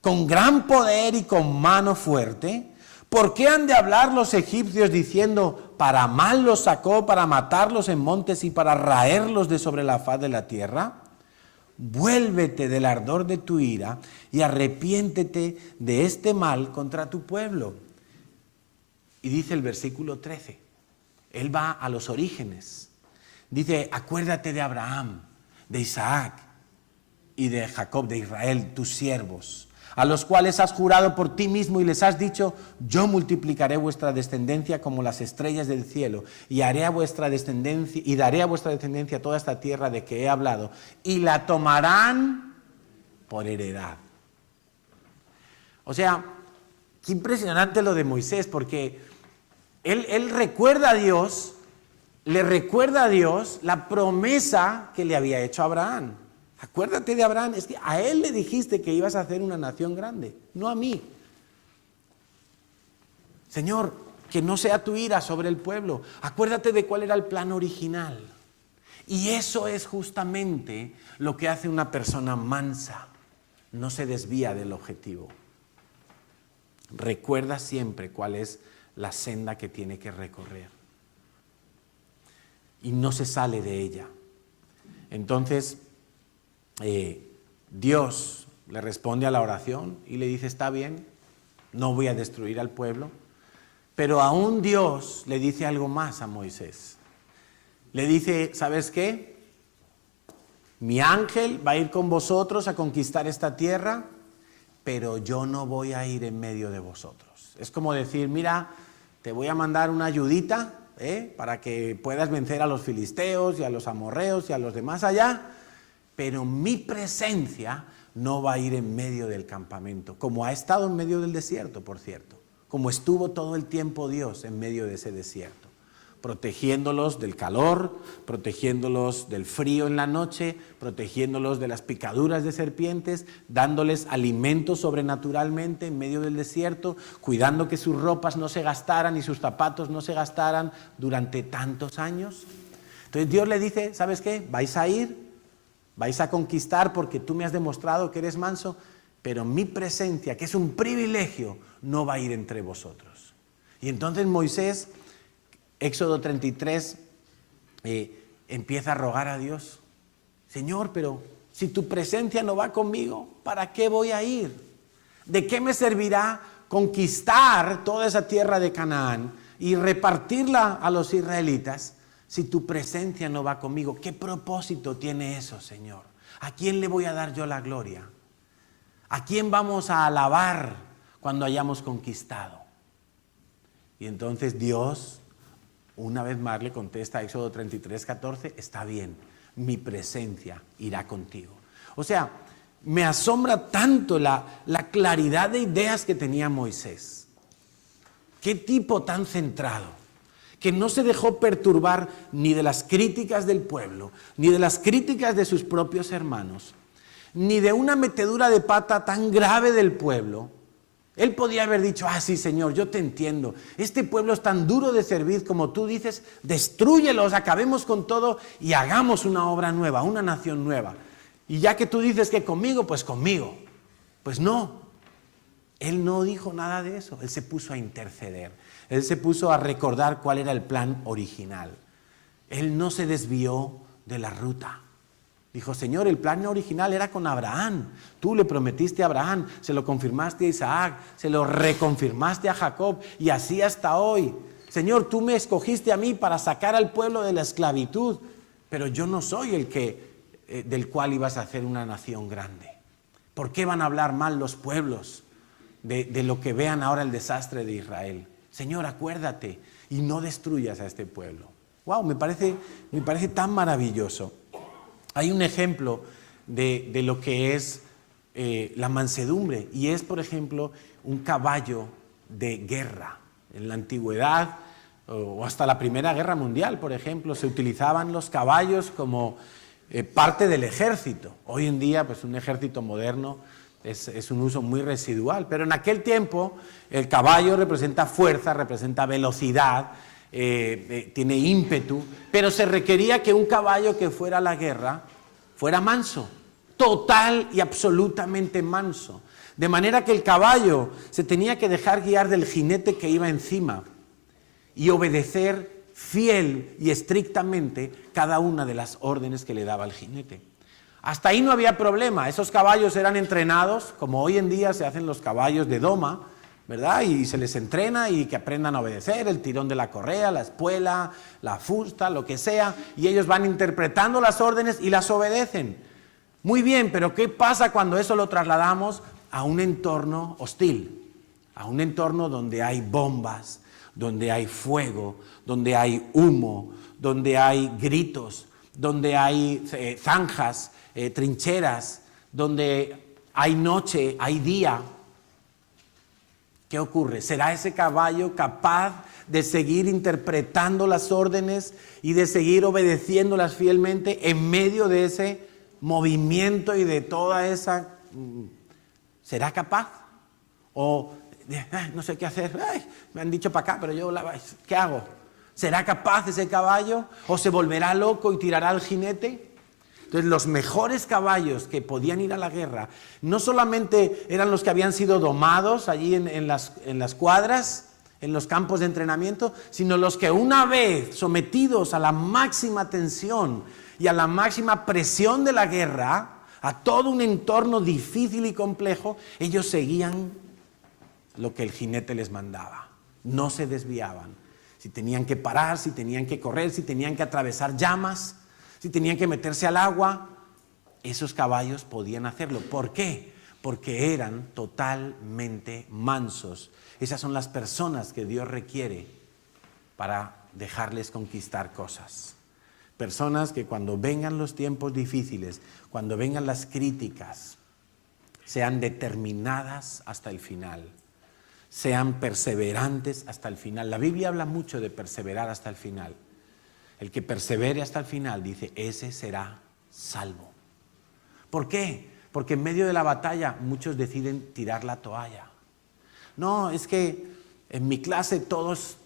con gran poder y con mano fuerte. ¿Por qué han de hablar los egipcios diciendo, para mal los sacó, para matarlos en montes y para raerlos de sobre la faz de la tierra? Vuélvete del ardor de tu ira y arrepiéntete de este mal contra tu pueblo. Y dice el versículo 13, él va a los orígenes. Dice, acuérdate de Abraham, de Isaac y de Jacob, de Israel, tus siervos, a los cuales has jurado por ti mismo y les has dicho, yo multiplicaré vuestra descendencia como las estrellas del cielo y haré a vuestra descendencia y daré a vuestra descendencia toda esta tierra de que he hablado y la tomarán por heredad. O sea, qué impresionante lo de Moisés, porque él recuerda a Dios, le recuerda a Dios la promesa que le había hecho a Abraham. Acuérdate de Abraham, es que a él le dijiste que ibas a hacer una nación grande, no a mí. Señor, que no sea tu ira sobre el pueblo. Acuérdate de cuál era el plan original. Y eso es justamente lo que hace una persona mansa. No se desvía del objetivo. Recuerda siempre cuál es la senda que tiene que recorrer. Y no se sale de ella. Entonces, Dios le responde a la oración y le dice, está bien, no voy a destruir al pueblo. Pero aún Dios le dice algo más a Moisés. Le dice, ¿sabes qué? Mi ángel va a ir con vosotros a conquistar esta tierra, pero yo no voy a ir en medio de vosotros. Es como decir, mira, te voy a mandar una ayudita, para que puedas vencer a los filisteos y a los amorreos y a los demás allá, pero mi presencia no va a ir en medio del campamento, como ha estado en medio del desierto, por cierto, como estuvo todo el tiempo Dios en medio de ese desierto, protegiéndolos del calor, protegiéndolos del frío en la noche, protegiéndolos de las picaduras de serpientes, dándoles alimento sobrenaturalmente en medio del desierto, cuidando que sus ropas no se gastaran y sus zapatos no se gastaran durante tantos años. Entonces Dios le dice, ¿sabes qué? Vais a ir, vais a conquistar porque tú me has demostrado que eres manso, pero mi presencia, que es un privilegio, no va a ir entre vosotros. Y entonces Moisés, Éxodo 33, empieza a rogar a Dios, Señor, pero si tu presencia no va conmigo, ¿para qué voy a ir? ¿De qué me servirá conquistar toda esa tierra de Canaán y repartirla a los israelitas si tu presencia no va conmigo? ¿Qué propósito tiene eso, Señor? ¿A quién le voy a dar yo la gloria? ¿A quién vamos a alabar cuando hayamos conquistado. Y entonces Dios, una vez más, le contesta a Éxodo 33:14, está bien, mi presencia irá contigo. O sea, me asombra tanto la claridad de ideas que tenía Moisés. Qué tipo tan centrado, que no se dejó perturbar ni de las críticas del pueblo, ni de las críticas de sus propios hermanos, ni de una metedura de pata tan grave del pueblo. Él podía haber dicho, sí, Señor, yo te entiendo, este pueblo es tan duro de servir como tú dices, destrúyelos, acabemos con todo y hagamos una obra nueva, una nación nueva. Y ya que tú dices que conmigo, pues conmigo. Pues no, él no dijo nada de eso, él se puso a interceder, él se puso a recordar cuál era el plan original. Él no se desvió de la ruta. Dijo, Señor, el plan original era con Abraham. Tú le prometiste a Abraham, se lo confirmaste a Isaac, se lo reconfirmaste a Jacob y así hasta hoy. Señor, tú me escogiste a mí para sacar al pueblo de la esclavitud, pero yo no soy el del cual ibas a hacer una nación grande. ¿Por qué van a hablar mal los pueblos de lo que vean ahora el desastre de Israel? Señor, acuérdate y no destruyas a este pueblo. Wow, me parece tan maravilloso. Hay un ejemplo de lo que es la mansedumbre y es, por ejemplo, un caballo de guerra. En la antigüedad o hasta la Primera Guerra Mundial, por ejemplo, se utilizaban los caballos como parte del ejército. Hoy en día, pues un ejército moderno es un uso muy residual, pero en aquel tiempo el caballo representa fuerza, representa velocidad, tiene ímpetu, pero se requería que un caballo que fuera a la guerra fuera manso, total y absolutamente manso. De manera que el caballo se tenía que dejar guiar del jinete que iba encima y obedecer fiel y estrictamente cada una de las órdenes que le daba el jinete. Hasta ahí no había problema, esos caballos eran entrenados, como hoy en día se hacen los caballos de doma, ¿verdad? Y se les entrena y que aprendan a obedecer, el tirón de la correa, la espuela, la fusta, lo que sea, y ellos van interpretando las órdenes y las obedecen. Muy bien, pero ¿qué pasa cuando eso lo trasladamos a un entorno hostil? A un entorno donde hay bombas, donde hay fuego, donde hay humo, donde hay gritos, donde hay zanjas, trincheras, donde hay noche, hay día. ¿Qué ocurre? ¿Será ese caballo capaz de seguir interpretando las órdenes y de seguir obedeciéndolas fielmente en medio de ese movimiento y de toda esa... ¿Será capaz? O no sé qué hacer, me han dicho para acá, pero yo, ¿qué hago? ¿Será capaz ese caballo? ¿O se volverá loco y tirará al jinete? Entonces, los mejores caballos que podían ir a la guerra no solamente eran los que habían sido domados allí en las cuadras, en los campos de entrenamiento, sino los que una vez sometidos a la máxima tensión y a la máxima presión de la guerra, a todo un entorno difícil y complejo, ellos seguían lo que el jinete les mandaba, no se desviaban. Si tenían que parar, si tenían que correr, si tenían que atravesar llamas, si tenían que meterse al agua, esos caballos podían hacerlo. ¿Por qué? Porque eran totalmente mansos. Esas son las personas que Dios requiere para dejarles conquistar cosas. Personas que cuando vengan los tiempos difíciles, cuando vengan las críticas, sean determinadas hasta el final, sean perseverantes hasta el final. La Biblia habla mucho de perseverar hasta el final. El que persevere hasta el final, dice, ese será salvo. ¿Por qué? Porque en medio de la batalla muchos deciden tirar la toalla. No, es que en mi clase todos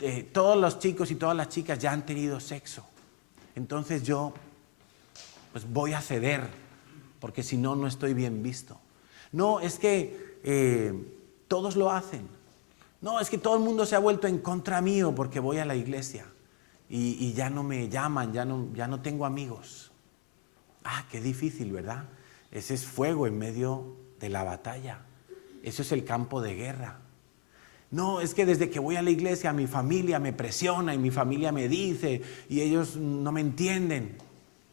los chicos y todas las chicas ya han tenido sexo. Entonces yo pues voy a ceder, porque si no, no estoy bien visto. No, es que todos lo hacen. No, es que todo el mundo se ha vuelto en contra mío porque voy a la iglesia. Y ya no me llaman, ya no tengo amigos. Qué difícil, ¿verdad? Ese es fuego en medio de la batalla. Eso es el campo de guerra. No, es que desde que voy a la iglesia mi familia me presiona y mi familia me dice y ellos no me entienden.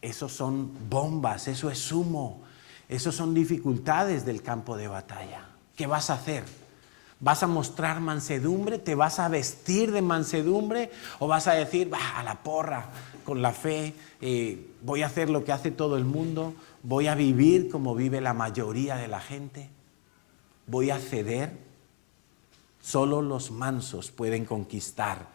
Esos son bombas, eso es humo, esos son dificultades del campo de batalla. ¿Qué vas a hacer? ¿Vas a mostrar mansedumbre? ¿Te vas a vestir de mansedumbre? ¿O vas a decir, a la porra, con la fe, voy a hacer lo que hace todo el mundo? ¿Voy a vivir como vive la mayoría de la gente? ¿Voy a ceder? Solo los mansos pueden conquistar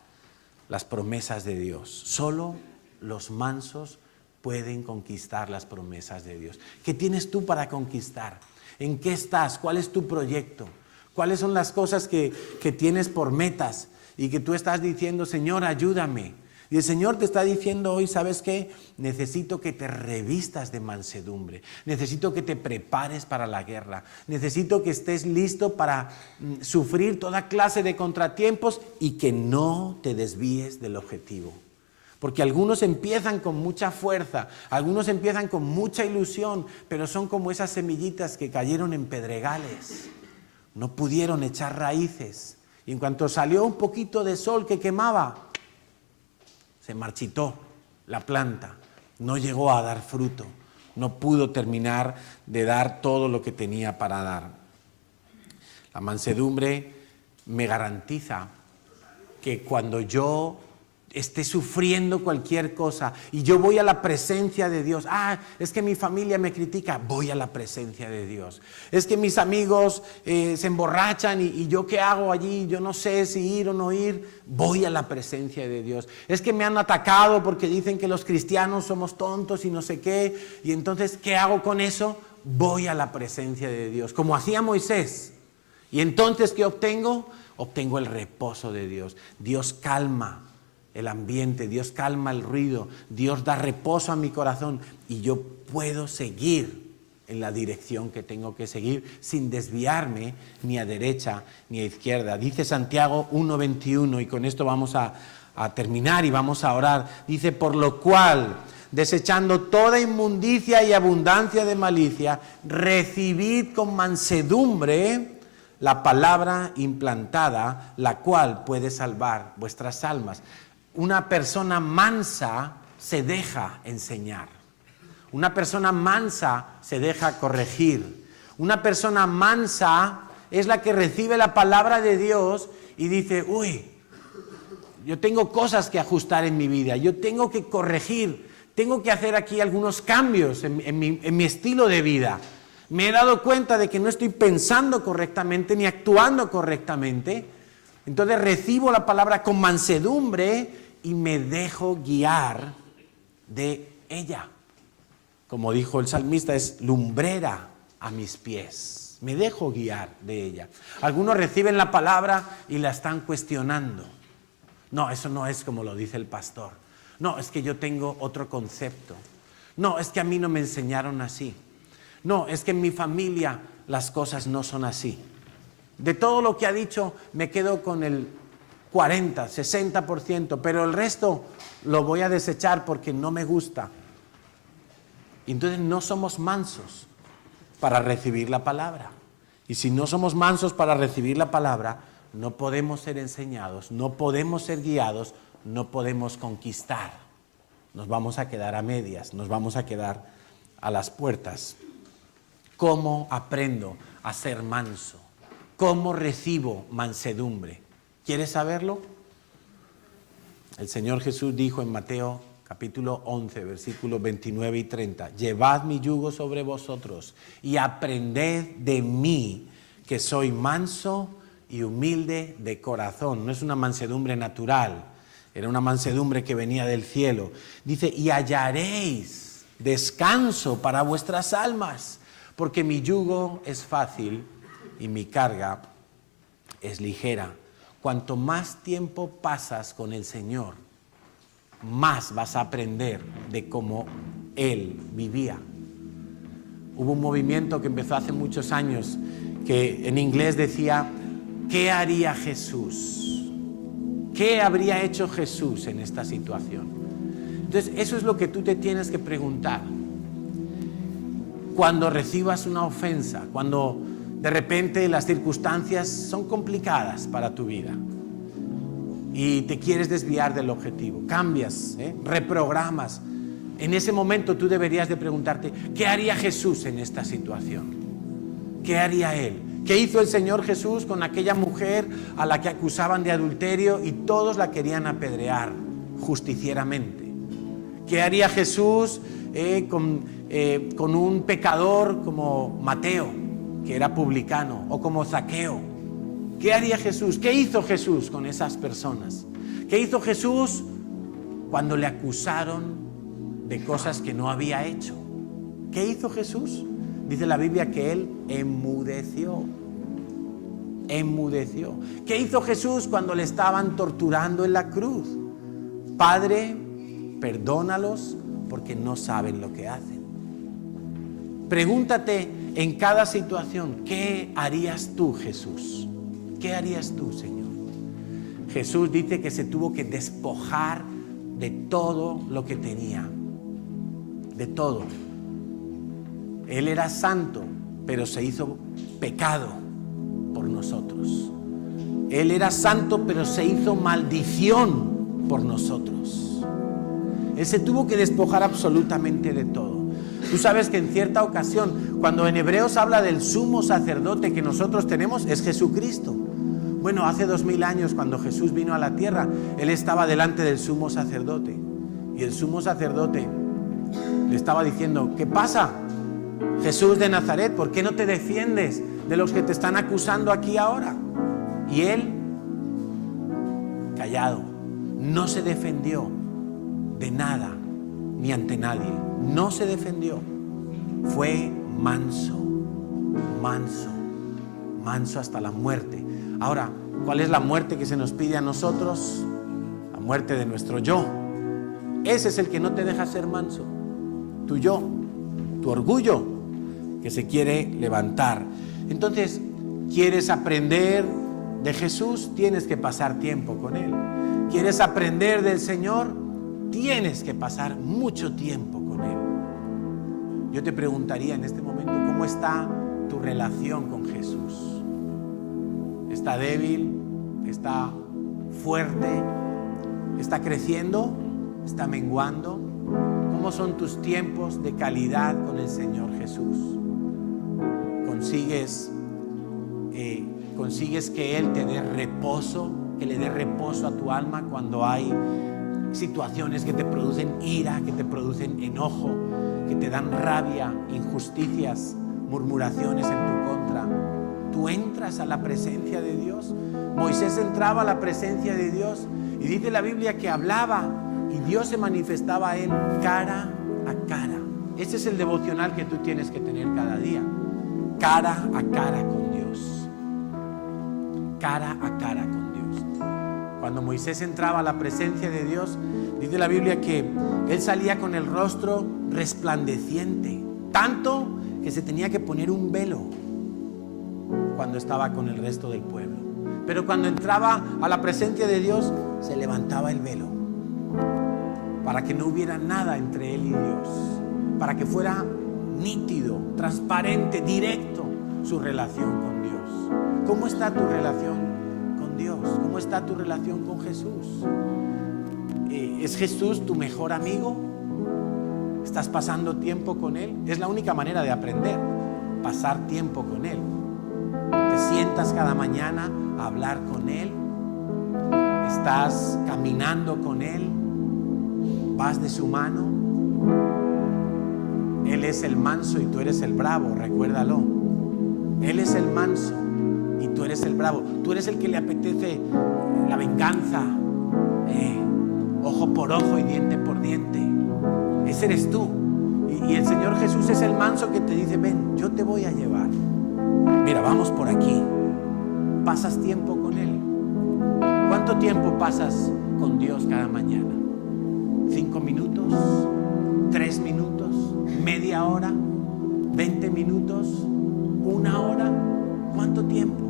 las promesas de Dios. Solo los mansos pueden conquistar las promesas de Dios. ¿Qué tienes tú para conquistar? ¿En qué estás? ¿Cuál es tu proyecto? ¿Cuáles son las cosas que tienes por metas y que tú estás diciendo, Señor, ayúdame? Y el Señor te está diciendo hoy, ¿sabes qué? Necesito que te revistas de mansedumbre. Necesito que te prepares para la guerra. Necesito que estés listo para sufrir toda clase de contratiempos y que no te desvíes del objetivo. Porque algunos empiezan con mucha fuerza, algunos empiezan con mucha ilusión, pero son como esas semillitas que cayeron en pedregales. No pudieron echar raíces. Y en cuanto salió un poquito de sol que quemaba, se marchitó la planta. No llegó a dar fruto. No pudo terminar de dar todo lo que tenía para dar. La mansedumbre me garantiza que cuando yo esté sufriendo cualquier cosa y yo voy a la presencia de Dios, es que mi familia me critica, voy a la presencia de Dios. Es que mis amigos se emborrachan y yo qué hago allí, yo no sé si ir o no ir, voy a la presencia de Dios. Es que me han atacado porque dicen que los cristianos somos tontos y no sé qué, y entonces ¿qué hago con eso? Voy a la presencia de Dios, como hacía Moisés. Y entonces ¿qué obtengo? Obtengo el reposo de Dios. Dios calma el ambiente, Dios calma el ruido, Dios da reposo a mi corazón y yo puedo seguir en la dirección que tengo que seguir sin desviarme ni a derecha ni a izquierda. Dice Santiago 1:21 y con esto vamos a terminar y vamos a orar. Dice, por lo cual, desechando toda inmundicia y abundancia de malicia, recibid con mansedumbre la palabra implantada, la cual puede salvar vuestras almas. Una persona mansa se deja enseñar. Una persona mansa se deja corregir. Una persona mansa es la que recibe la palabra de Dios y dice, yo tengo cosas que ajustar en mi vida, yo tengo que corregir, tengo que hacer aquí algunos cambios en mi estilo de vida. Me he dado cuenta de que no estoy pensando correctamente ni actuando correctamente. Entonces recibo la palabra con mansedumbre y me dejo guiar de ella. Como dijo el salmista, es lumbrera a mis pies. Me dejo guiar de ella. Algunos reciben la palabra y la están cuestionando. No, eso no es como lo dice el pastor. No, es que yo tengo otro concepto. No, es que a mí no me enseñaron así. No, es que en mi familia las cosas no son así. De todo lo que ha dicho me quedo con el 40, 60%, pero el resto lo voy a desechar porque no me gusta. Entonces no somos mansos para recibir la palabra. Y si no somos mansos para recibir la palabra, no podemos ser enseñados, no podemos ser guiados, no podemos conquistar. Nos vamos a quedar a medias, nos vamos a quedar a las puertas. ¿Cómo aprendo a ser manso? ¿Cómo recibo mansedumbre? ¿Quieres saberlo? El Señor Jesús dijo en Mateo capítulo 11, versículos 29 y 30, llevad mi yugo sobre vosotros y aprended de mí, que soy manso y humilde de corazón. No es una mansedumbre natural, era una mansedumbre que venía del cielo. Dice, y hallaréis descanso para vuestras almas, porque mi yugo es fácil y mi carga es ligera. Cuanto más tiempo pasas con el Señor, más vas a aprender de cómo Él vivía. Hubo un movimiento que empezó hace muchos años que en inglés decía, ¿qué haría Jesús? ¿Qué habría hecho Jesús en esta situación? Entonces, eso es lo que tú te tienes que preguntar. Cuando recibas una ofensa, cuando de repente las circunstancias son complicadas para tu vida y te quieres desviar del objetivo, cambias, reprogramas. En ese momento tú deberías de preguntarte, ¿qué haría Jesús en esta situación? ¿Qué haría Él? ¿Qué hizo el Señor Jesús con aquella mujer a la que acusaban de adulterio y todos la querían apedrear justicieramente? ¿Qué haría Jesús con un pecador como Mateo, que era publicano, o como Zaqueo? ¿Qué haría Jesús? ¿Qué hizo Jesús con esas personas? ¿Qué hizo Jesús cuando le acusaron de cosas que no había hecho? ¿Qué hizo Jesús? Dice la Biblia que Él enmudeció. Enmudeció. ¿Qué hizo Jesús cuando le estaban torturando en la cruz? Padre, perdónalos porque no saben lo que hacen. Pregúntate en cada situación, ¿qué harías tú, Jesús? ¿Qué harías tú, Señor? Jesús dice que se tuvo que despojar de todo lo que tenía. De todo. Él era santo, pero se hizo pecado por nosotros. Él era santo, pero se hizo maldición por nosotros. Él se tuvo que despojar absolutamente de todo. Tú sabes que en cierta ocasión, cuando en Hebreos habla del sumo sacerdote que nosotros tenemos, es Jesucristo. Bueno, hace 2000 años, cuando Jesús vino a la tierra, Él estaba delante del sumo sacerdote. Y el sumo sacerdote le estaba diciendo, ¿qué pasa? Jesús de Nazaret, ¿por qué no te defiendes de los que te están acusando aquí ahora? Y Él, callado, no se defendió de nada, ni ante nadie. No se defendió. Fue manso, manso, manso hasta la muerte. Ahora, ¿cuál es la muerte que se nos pide a nosotros? La muerte de nuestro yo. Ese es el que no te deja ser manso. Tu yo, tu orgullo, que se quiere levantar. Entonces, ¿quieres aprender de Jesús? Tienes que pasar tiempo con Él. ¿Quieres aprender del Señor? Tienes que pasar mucho tiempo con Él. Yo te preguntaría en este momento, ¿cómo está tu relación con Jesús? ¿Está débil? ¿Está fuerte? ¿Está creciendo? ¿Está menguando? ¿Cómo son tus tiempos de calidad con el Señor Jesús? ¿Consigues que Él te dé reposo, que le dé reposo a tu alma cuando hay situaciones que te producen ira, que te producen enojo, que te dan rabia, injusticias, murmuraciones en tu contra? ¿Tú entras a la presencia de Dios? Moisés entraba a la presencia de Dios y dice la Biblia que hablaba y Dios se manifestaba a él cara a cara. Ese es el devocional que tú tienes que tener cada día. Cara a cara con Dios. Cara a cara con Dios. Cuando Moisés entraba a la presencia de Dios, dice la Biblia que él salía con el rostro resplandeciente, tanto que se tenía que poner un velo cuando estaba con el resto del pueblo. Pero cuando entraba a la presencia de Dios, se levantaba el velo para que no hubiera nada entre él y Dios, para que fuera nítido, transparente, directo su relación con Dios. ¿Cómo está tu relación con Dios? ¿Cómo está tu relación con Jesús? ¿Es Jesús tu mejor amigo? ¿Estás pasando tiempo con Él? Es la única manera de aprender, pasar tiempo con Él. Te sientas cada mañana a hablar con Él, estás caminando con Él, vas de su mano. Él es el manso y tú eres el bravo, recuérdalo. Él es el manso y tú eres el bravo. Tú eres el que le apetece la venganza, ojo por ojo y diente por diente. Ese eres tú. Y el Señor Jesús es el manso que te dice, ven, yo te voy a llevar. Mira, vamos por aquí. ¿Pasas tiempo con Él? ¿Cuánto tiempo pasas con Dios cada mañana? ¿5 minutos? ¿3 minutos? ¿Media hora? ¿20 minutos? ¿1 hora? ¿Cuánto tiempo?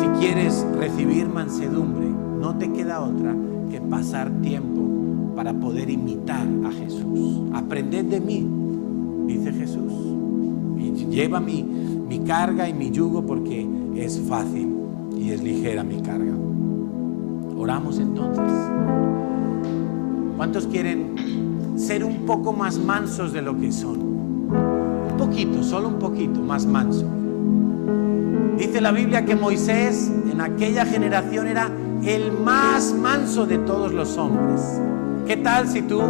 Si quieres recibir mansedumbre, no te queda otra que pasar tiempo para poder imitar a Jesús. Aprended de mí, dice Jesús, y lleva mi carga y mi yugo porque es fácil y es ligera mi carga. Oramos entonces. ¿Cuántos quieren ser un poco más mansos de lo que son? Un poquito, solo un poquito más manso. Dice la Biblia que Moisés en aquella generación era el más manso de todos los hombres. ¿Qué tal si tú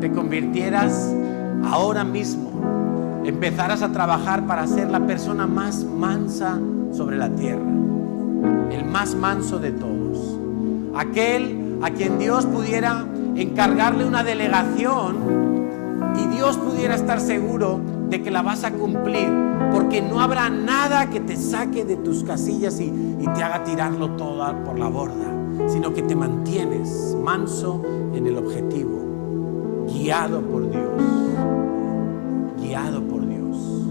te convirtieras ahora mismo, empezaras a trabajar para ser la persona más mansa sobre la tierra? El más manso de todos. Aquel a quien Dios pudiera encargarle una delegación y Dios pudiera estar seguro de que la vas a cumplir, porque no habrá nada que te saque de tus casillas y te haga tirarlo todo por la borda, sino que te mantienes manso en el objetivo, guiado por Dios, guiado por Dios.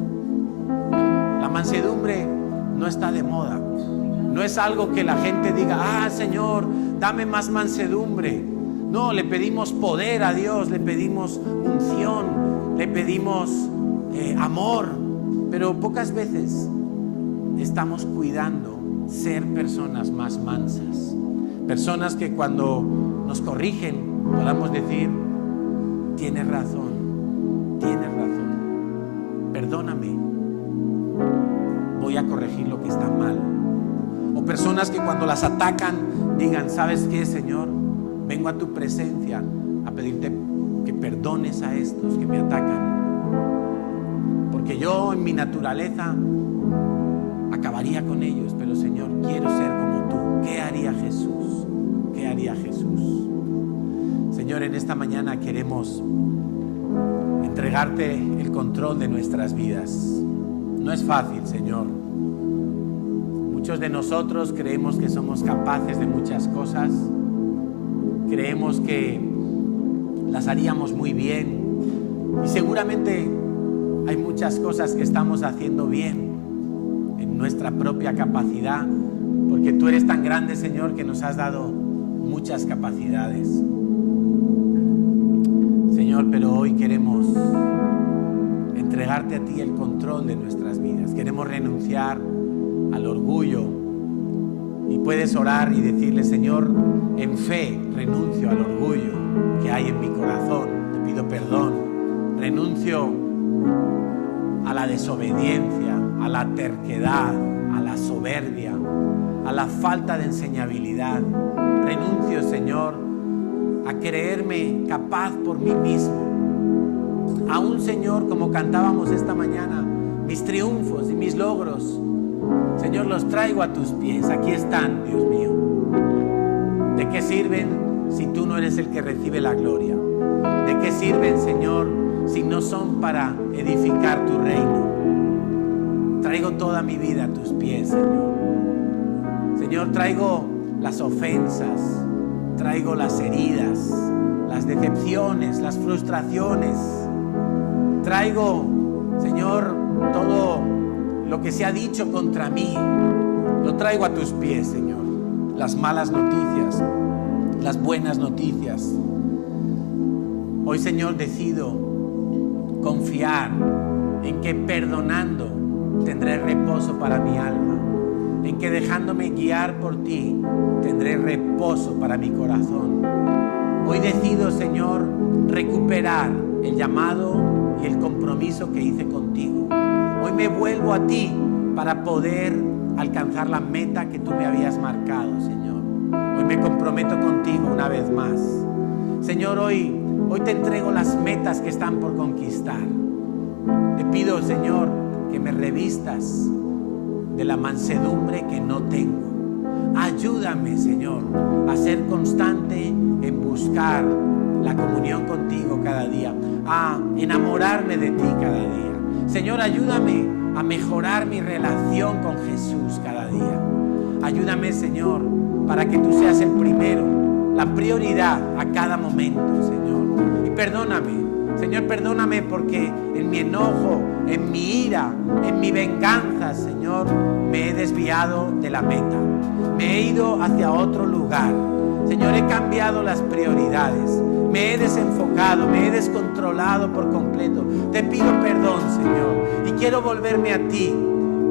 La mansedumbre no está de moda, no es algo que la gente diga, Señor, dame más mansedumbre. No, le pedimos poder a Dios, le pedimos unción, le pedimos amor, pero pocas veces estamos cuidando ser personas más mansas, personas que cuando nos corrigen podamos decir, tienes razón, perdóname, voy a corregir lo que está mal. O personas que cuando las atacan digan, ¿sabes qué, Señor? Vengo a tu presencia a pedirte que perdones a estos que me atacan, porque yo en mi naturaleza acabaría con ellos, pero Señor, quiero ser como tú. ¿Qué haría Jesús? ¿Qué haría Jesús? Señor, en esta mañana queremos entregarte el control de nuestras vidas. No es fácil, Señor. Muchos de nosotros creemos que somos capaces de muchas cosas, creemos que las haríamos muy bien y seguramente hay muchas cosas que estamos haciendo bien en nuestra propia capacidad, porque tú eres tan grande, Señor, que nos has dado muchas capacidades. Señor, pero hoy queremos entregarte a ti el control de nuestras vidas. Queremos renunciar al orgullo y puedes orar y decirle, Señor, en fe renuncio al orgullo que hay en mi corazón, te pido perdón, renuncio a la desobediencia, a la terquedad, a la soberbia, a la falta de enseñabilidad. Renuncio, Señor, a creerme capaz por mí mismo. Aún, Señor, como cantábamos esta mañana, mis triunfos y mis logros, Señor, los traigo a tus pies. Aquí están, Dios mío. ¿De qué sirven si tú no eres el que recibe la gloria? ¿De qué sirven, Señor, si no son para edificar tu reino? Traigo toda mi vida a tus pies, Señor. Señor, traigo las ofensas, traigo las heridas, las decepciones, las frustraciones. Traigo, Señor, todo lo que se ha dicho contra mí. Lo traigo a tus pies, Señor. Las malas noticias, las buenas noticias. Hoy, Señor, decido confiar en que perdonando tendré reposo para mi alma, en que dejándome guiar por ti tendré reposo para mi corazón. Hoy decido, Señor, recuperar el llamado y el compromiso que hice contigo. Hoy me vuelvo a ti para poder alcanzar la meta que tú me habías marcado, Señor. Hoy me comprometo contigo una vez más. Señor, hoy te entrego las metas que están por conquistar. Te pido, Señor, que me revistas de la mansedumbre que no tengo. Ayúdame, Señor, a ser constante en buscar la comunión contigo cada día, a enamorarme de ti cada día. Señor, ayúdame a mejorar mi relación con Jesús cada día. Ayúdame, Señor, para que tú seas el primero, la prioridad a cada momento, Señor. Y perdóname, Señor, perdóname porque en mi enojo, en mi ira, en mi venganza, Señor, me he desviado de la meta. Me he ido hacia otro lugar. Señor, he cambiado las prioridades. Me he desenfocado, me he descontrolado por completo. Te pido perdón, Señor, y quiero volverme a ti.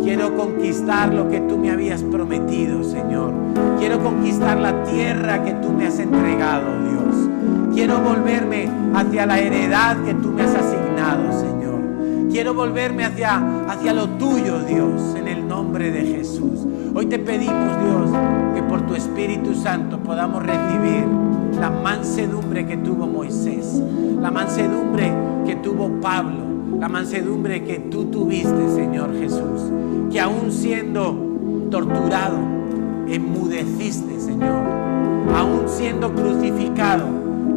Quiero conquistar lo que tú me habías prometido, Señor. Quiero conquistar la tierra que tú me has entregado, Dios. Quiero volverme hacia la heredad que tú me has asignado, Señor. Quiero volverme hacia lo tuyo, Dios, en el nombre nombre de Jesús. Hoy te pedimos, Dios, que por tu Espíritu Santo podamos recibir la mansedumbre que tuvo Moisés, la mansedumbre que tuvo Pablo, la mansedumbre que tú tuviste, Señor Jesús, que aún siendo torturado, enmudeciste, Señor, aún siendo crucificado,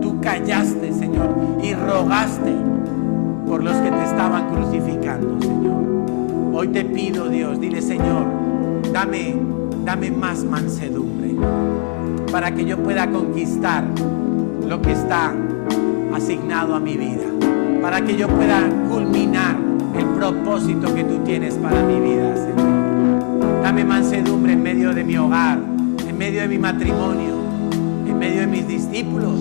tú callaste, Señor, y rogaste por los que te estaban crucificando, Señor. Hoy te pido, Dios, dile, Señor, dame más mansedumbre para que yo pueda conquistar lo que está asignado a mi vida, para que yo pueda culminar el propósito que tú tienes para mi vida, Señor. Dame mansedumbre en medio de mi hogar, en medio de mi matrimonio, en medio de mis discípulos.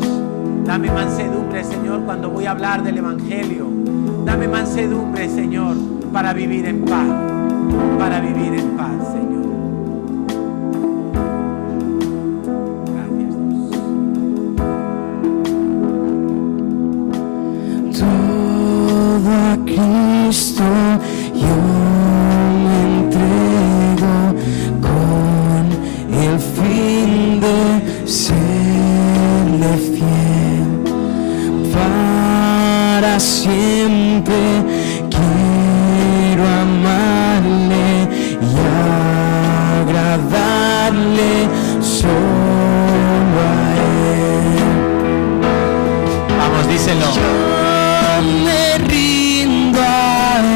Dame mansedumbre, Señor, cuando voy a hablar del Evangelio. Dame mansedumbre, Señor, para vivir en paz, Señor. Gracias, Dios. Todo a Cristo yo me entrego con el fin de serle fiel para siempre. Quiero amarle y agradarle solo a Él. Vamos, díselo. Yo me rindo a Él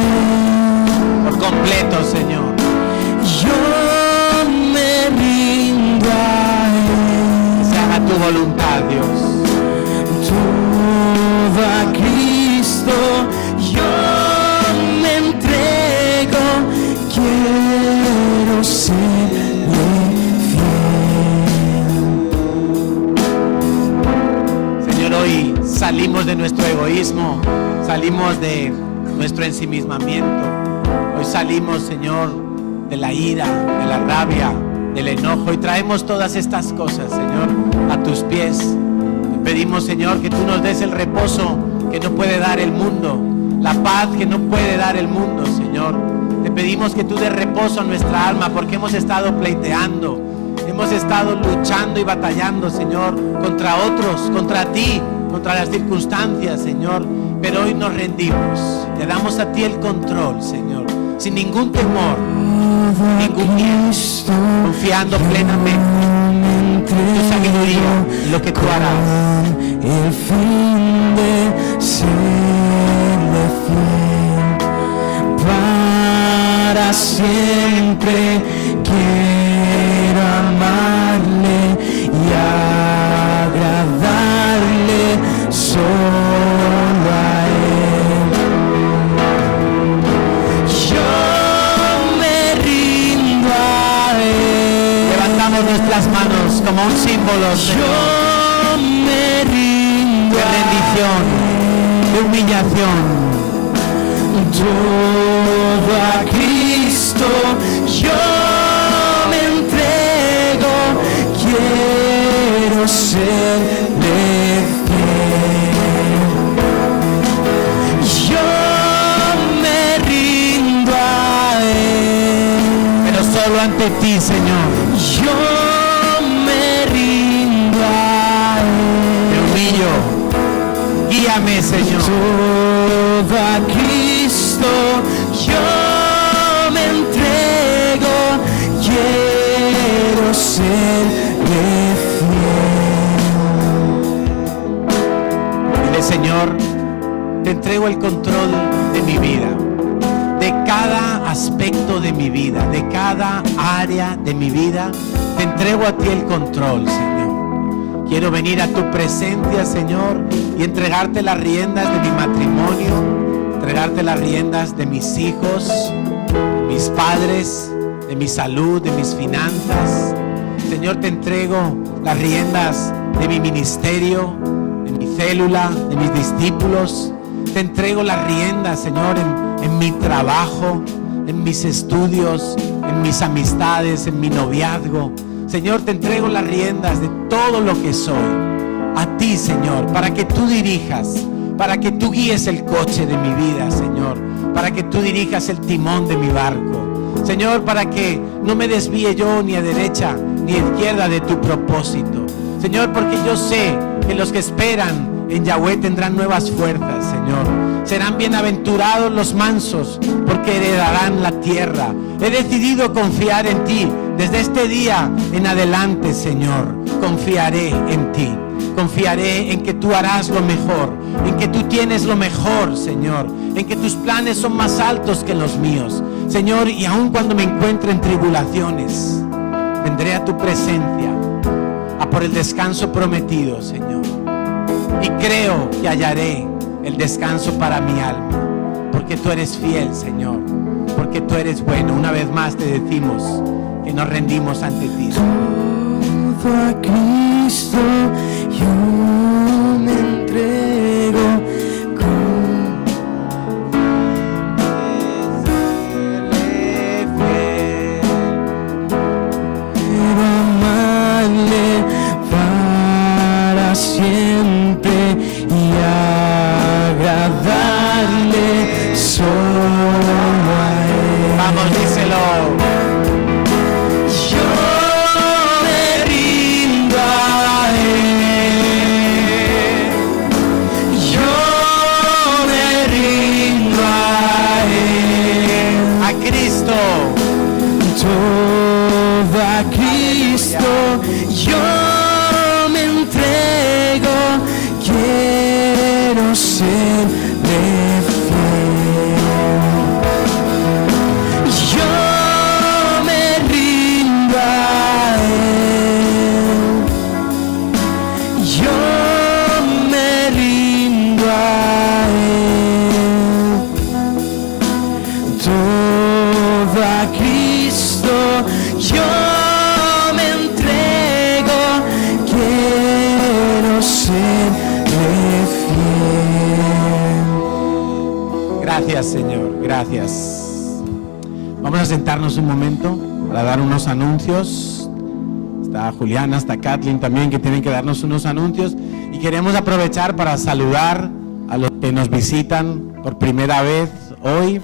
por completo, Señor. Yo me rindo a Él. Que se haga tu voluntad, Dios. Todo a Cristo yo me entrego. Quiero serle fiel. Señor, hoy salimos de nuestro egoísmo, salimos de nuestro ensimismamiento. Hoy salimos, Señor, de la ira, de la rabia, del enojo, y traemos todas estas cosas, Señor, a tus pies. Te pedimos, Señor, que tú nos des el reposo que no puede dar el mundo, la paz que no puede dar el mundo, Señor. Te pedimos que tú des reposo a nuestra alma, porque hemos estado pleiteando, hemos estado luchando y batallando, Señor, contra otros, contra ti, contra las circunstancias, Señor. Pero hoy nos rendimos, te damos a ti el control, Señor, sin ningún temor, ningún miedo, confiando plenamente en tu sabiduría, en lo que tú harás. El fin de serle fiel para siempre. Quiero amarle y agradarle solo a Él. Yo me rindo a Él. Levantamos nuestras manos como un símbolo, Señor, Yo me rindo de rendición, de humillación. Todo a Cristo yo me entrego. Quiero serle fiel. Yo me rindo a Él. Pero solo ante ti, Señor. Yo me rindo a Él. Me humillo. Guíame, Señor. Todo a Cristo yo me entrego. Quiero serle fiel. Dile, Señor, te entrego el control de mi vida, de cada aspecto de mi vida, de cada área de mi vida. Te entrego a ti el control, Señor. Quiero venir a tu presencia, Señor, y entregarte las riendas de mi matrimonio, entregarte las riendas de mis hijos, de mis padres, de mi salud, de mis finanzas. Señor, te entrego las riendas de mi ministerio, de mi célula, de mis discípulos. Te entrego las riendas, Señor, en mi trabajo, en mis estudios, en mis amistades, en mi noviazgo. Señor, te entrego las riendas de todo lo que soy a ti, Señor, para que tú dirijas, para que tú guíes el coche de mi vida, Señor, para que tú dirijas el timón de mi barco. Señor, para que no me desvíe yo ni a derecha ni a izquierda de tu propósito. Señor, porque yo sé que los que esperan en Yahweh tendrán nuevas fuerzas, Señor. Serán bienaventurados los mansos, porque heredarán la tierra. He decidido confiar en ti. Desde este día en adelante, Señor, confiaré en ti. Confiaré en que tú harás lo mejor, en que tú tienes lo mejor, Señor, en que tus planes son más altos que los míos, Señor, y aun cuando me encuentre en tribulaciones, vendré a tu presencia, a por el descanso prometido, Señor, y creo que hallaré el descanso para mi alma, porque tú eres fiel, Señor, porque tú eres bueno. Una vez más te decimos que nos rendimos ante ti. Todo a Cristo yo me entrego con quiero amarle para siempre y agradarle solo a Él. Vamos, díselo. Gracias, Señor, gracias. Vamos a sentarnos un momento para dar unos anuncios. Está Juliana, está Kathleen también, que tienen que darnos unos anuncios. Y queremos aprovechar para saludar a los que nos visitan por primera vez hoy.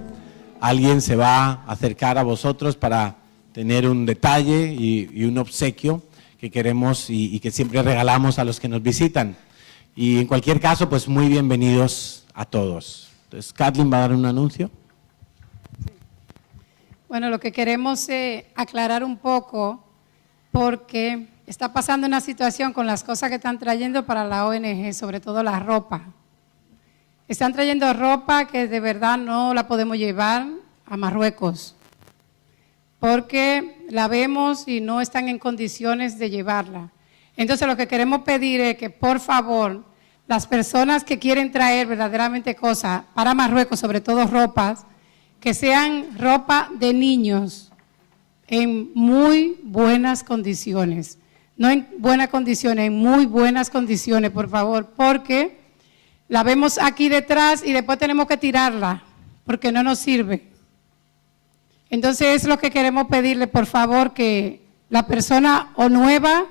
Alguien se va a acercar a vosotros para tener un detalle y un obsequio que queremos y que siempre regalamos a los que nos visitan. Y en cualquier caso, pues muy bienvenidos a todos. Entonces, Kathleen va a dar un anuncio. Bueno, lo que queremos es aclarar un poco, porque está pasando una situación con las cosas que están trayendo para la ONG, sobre todo la ropa. Están trayendo ropa que de verdad no la podemos llevar a Marruecos, porque la vemos y no están en condiciones de llevarla. Entonces, lo que queremos pedir es que, por favor, las personas que quieren traer verdaderamente cosas para Marruecos, sobre todo ropas, que sean ropa de niños en muy buenas condiciones. No en buenas condiciones, en muy buenas condiciones, por favor, porque la vemos aquí detrás y después tenemos que tirarla, porque no nos sirve. Entonces es lo que queremos pedirle, por favor, que la persona o nueva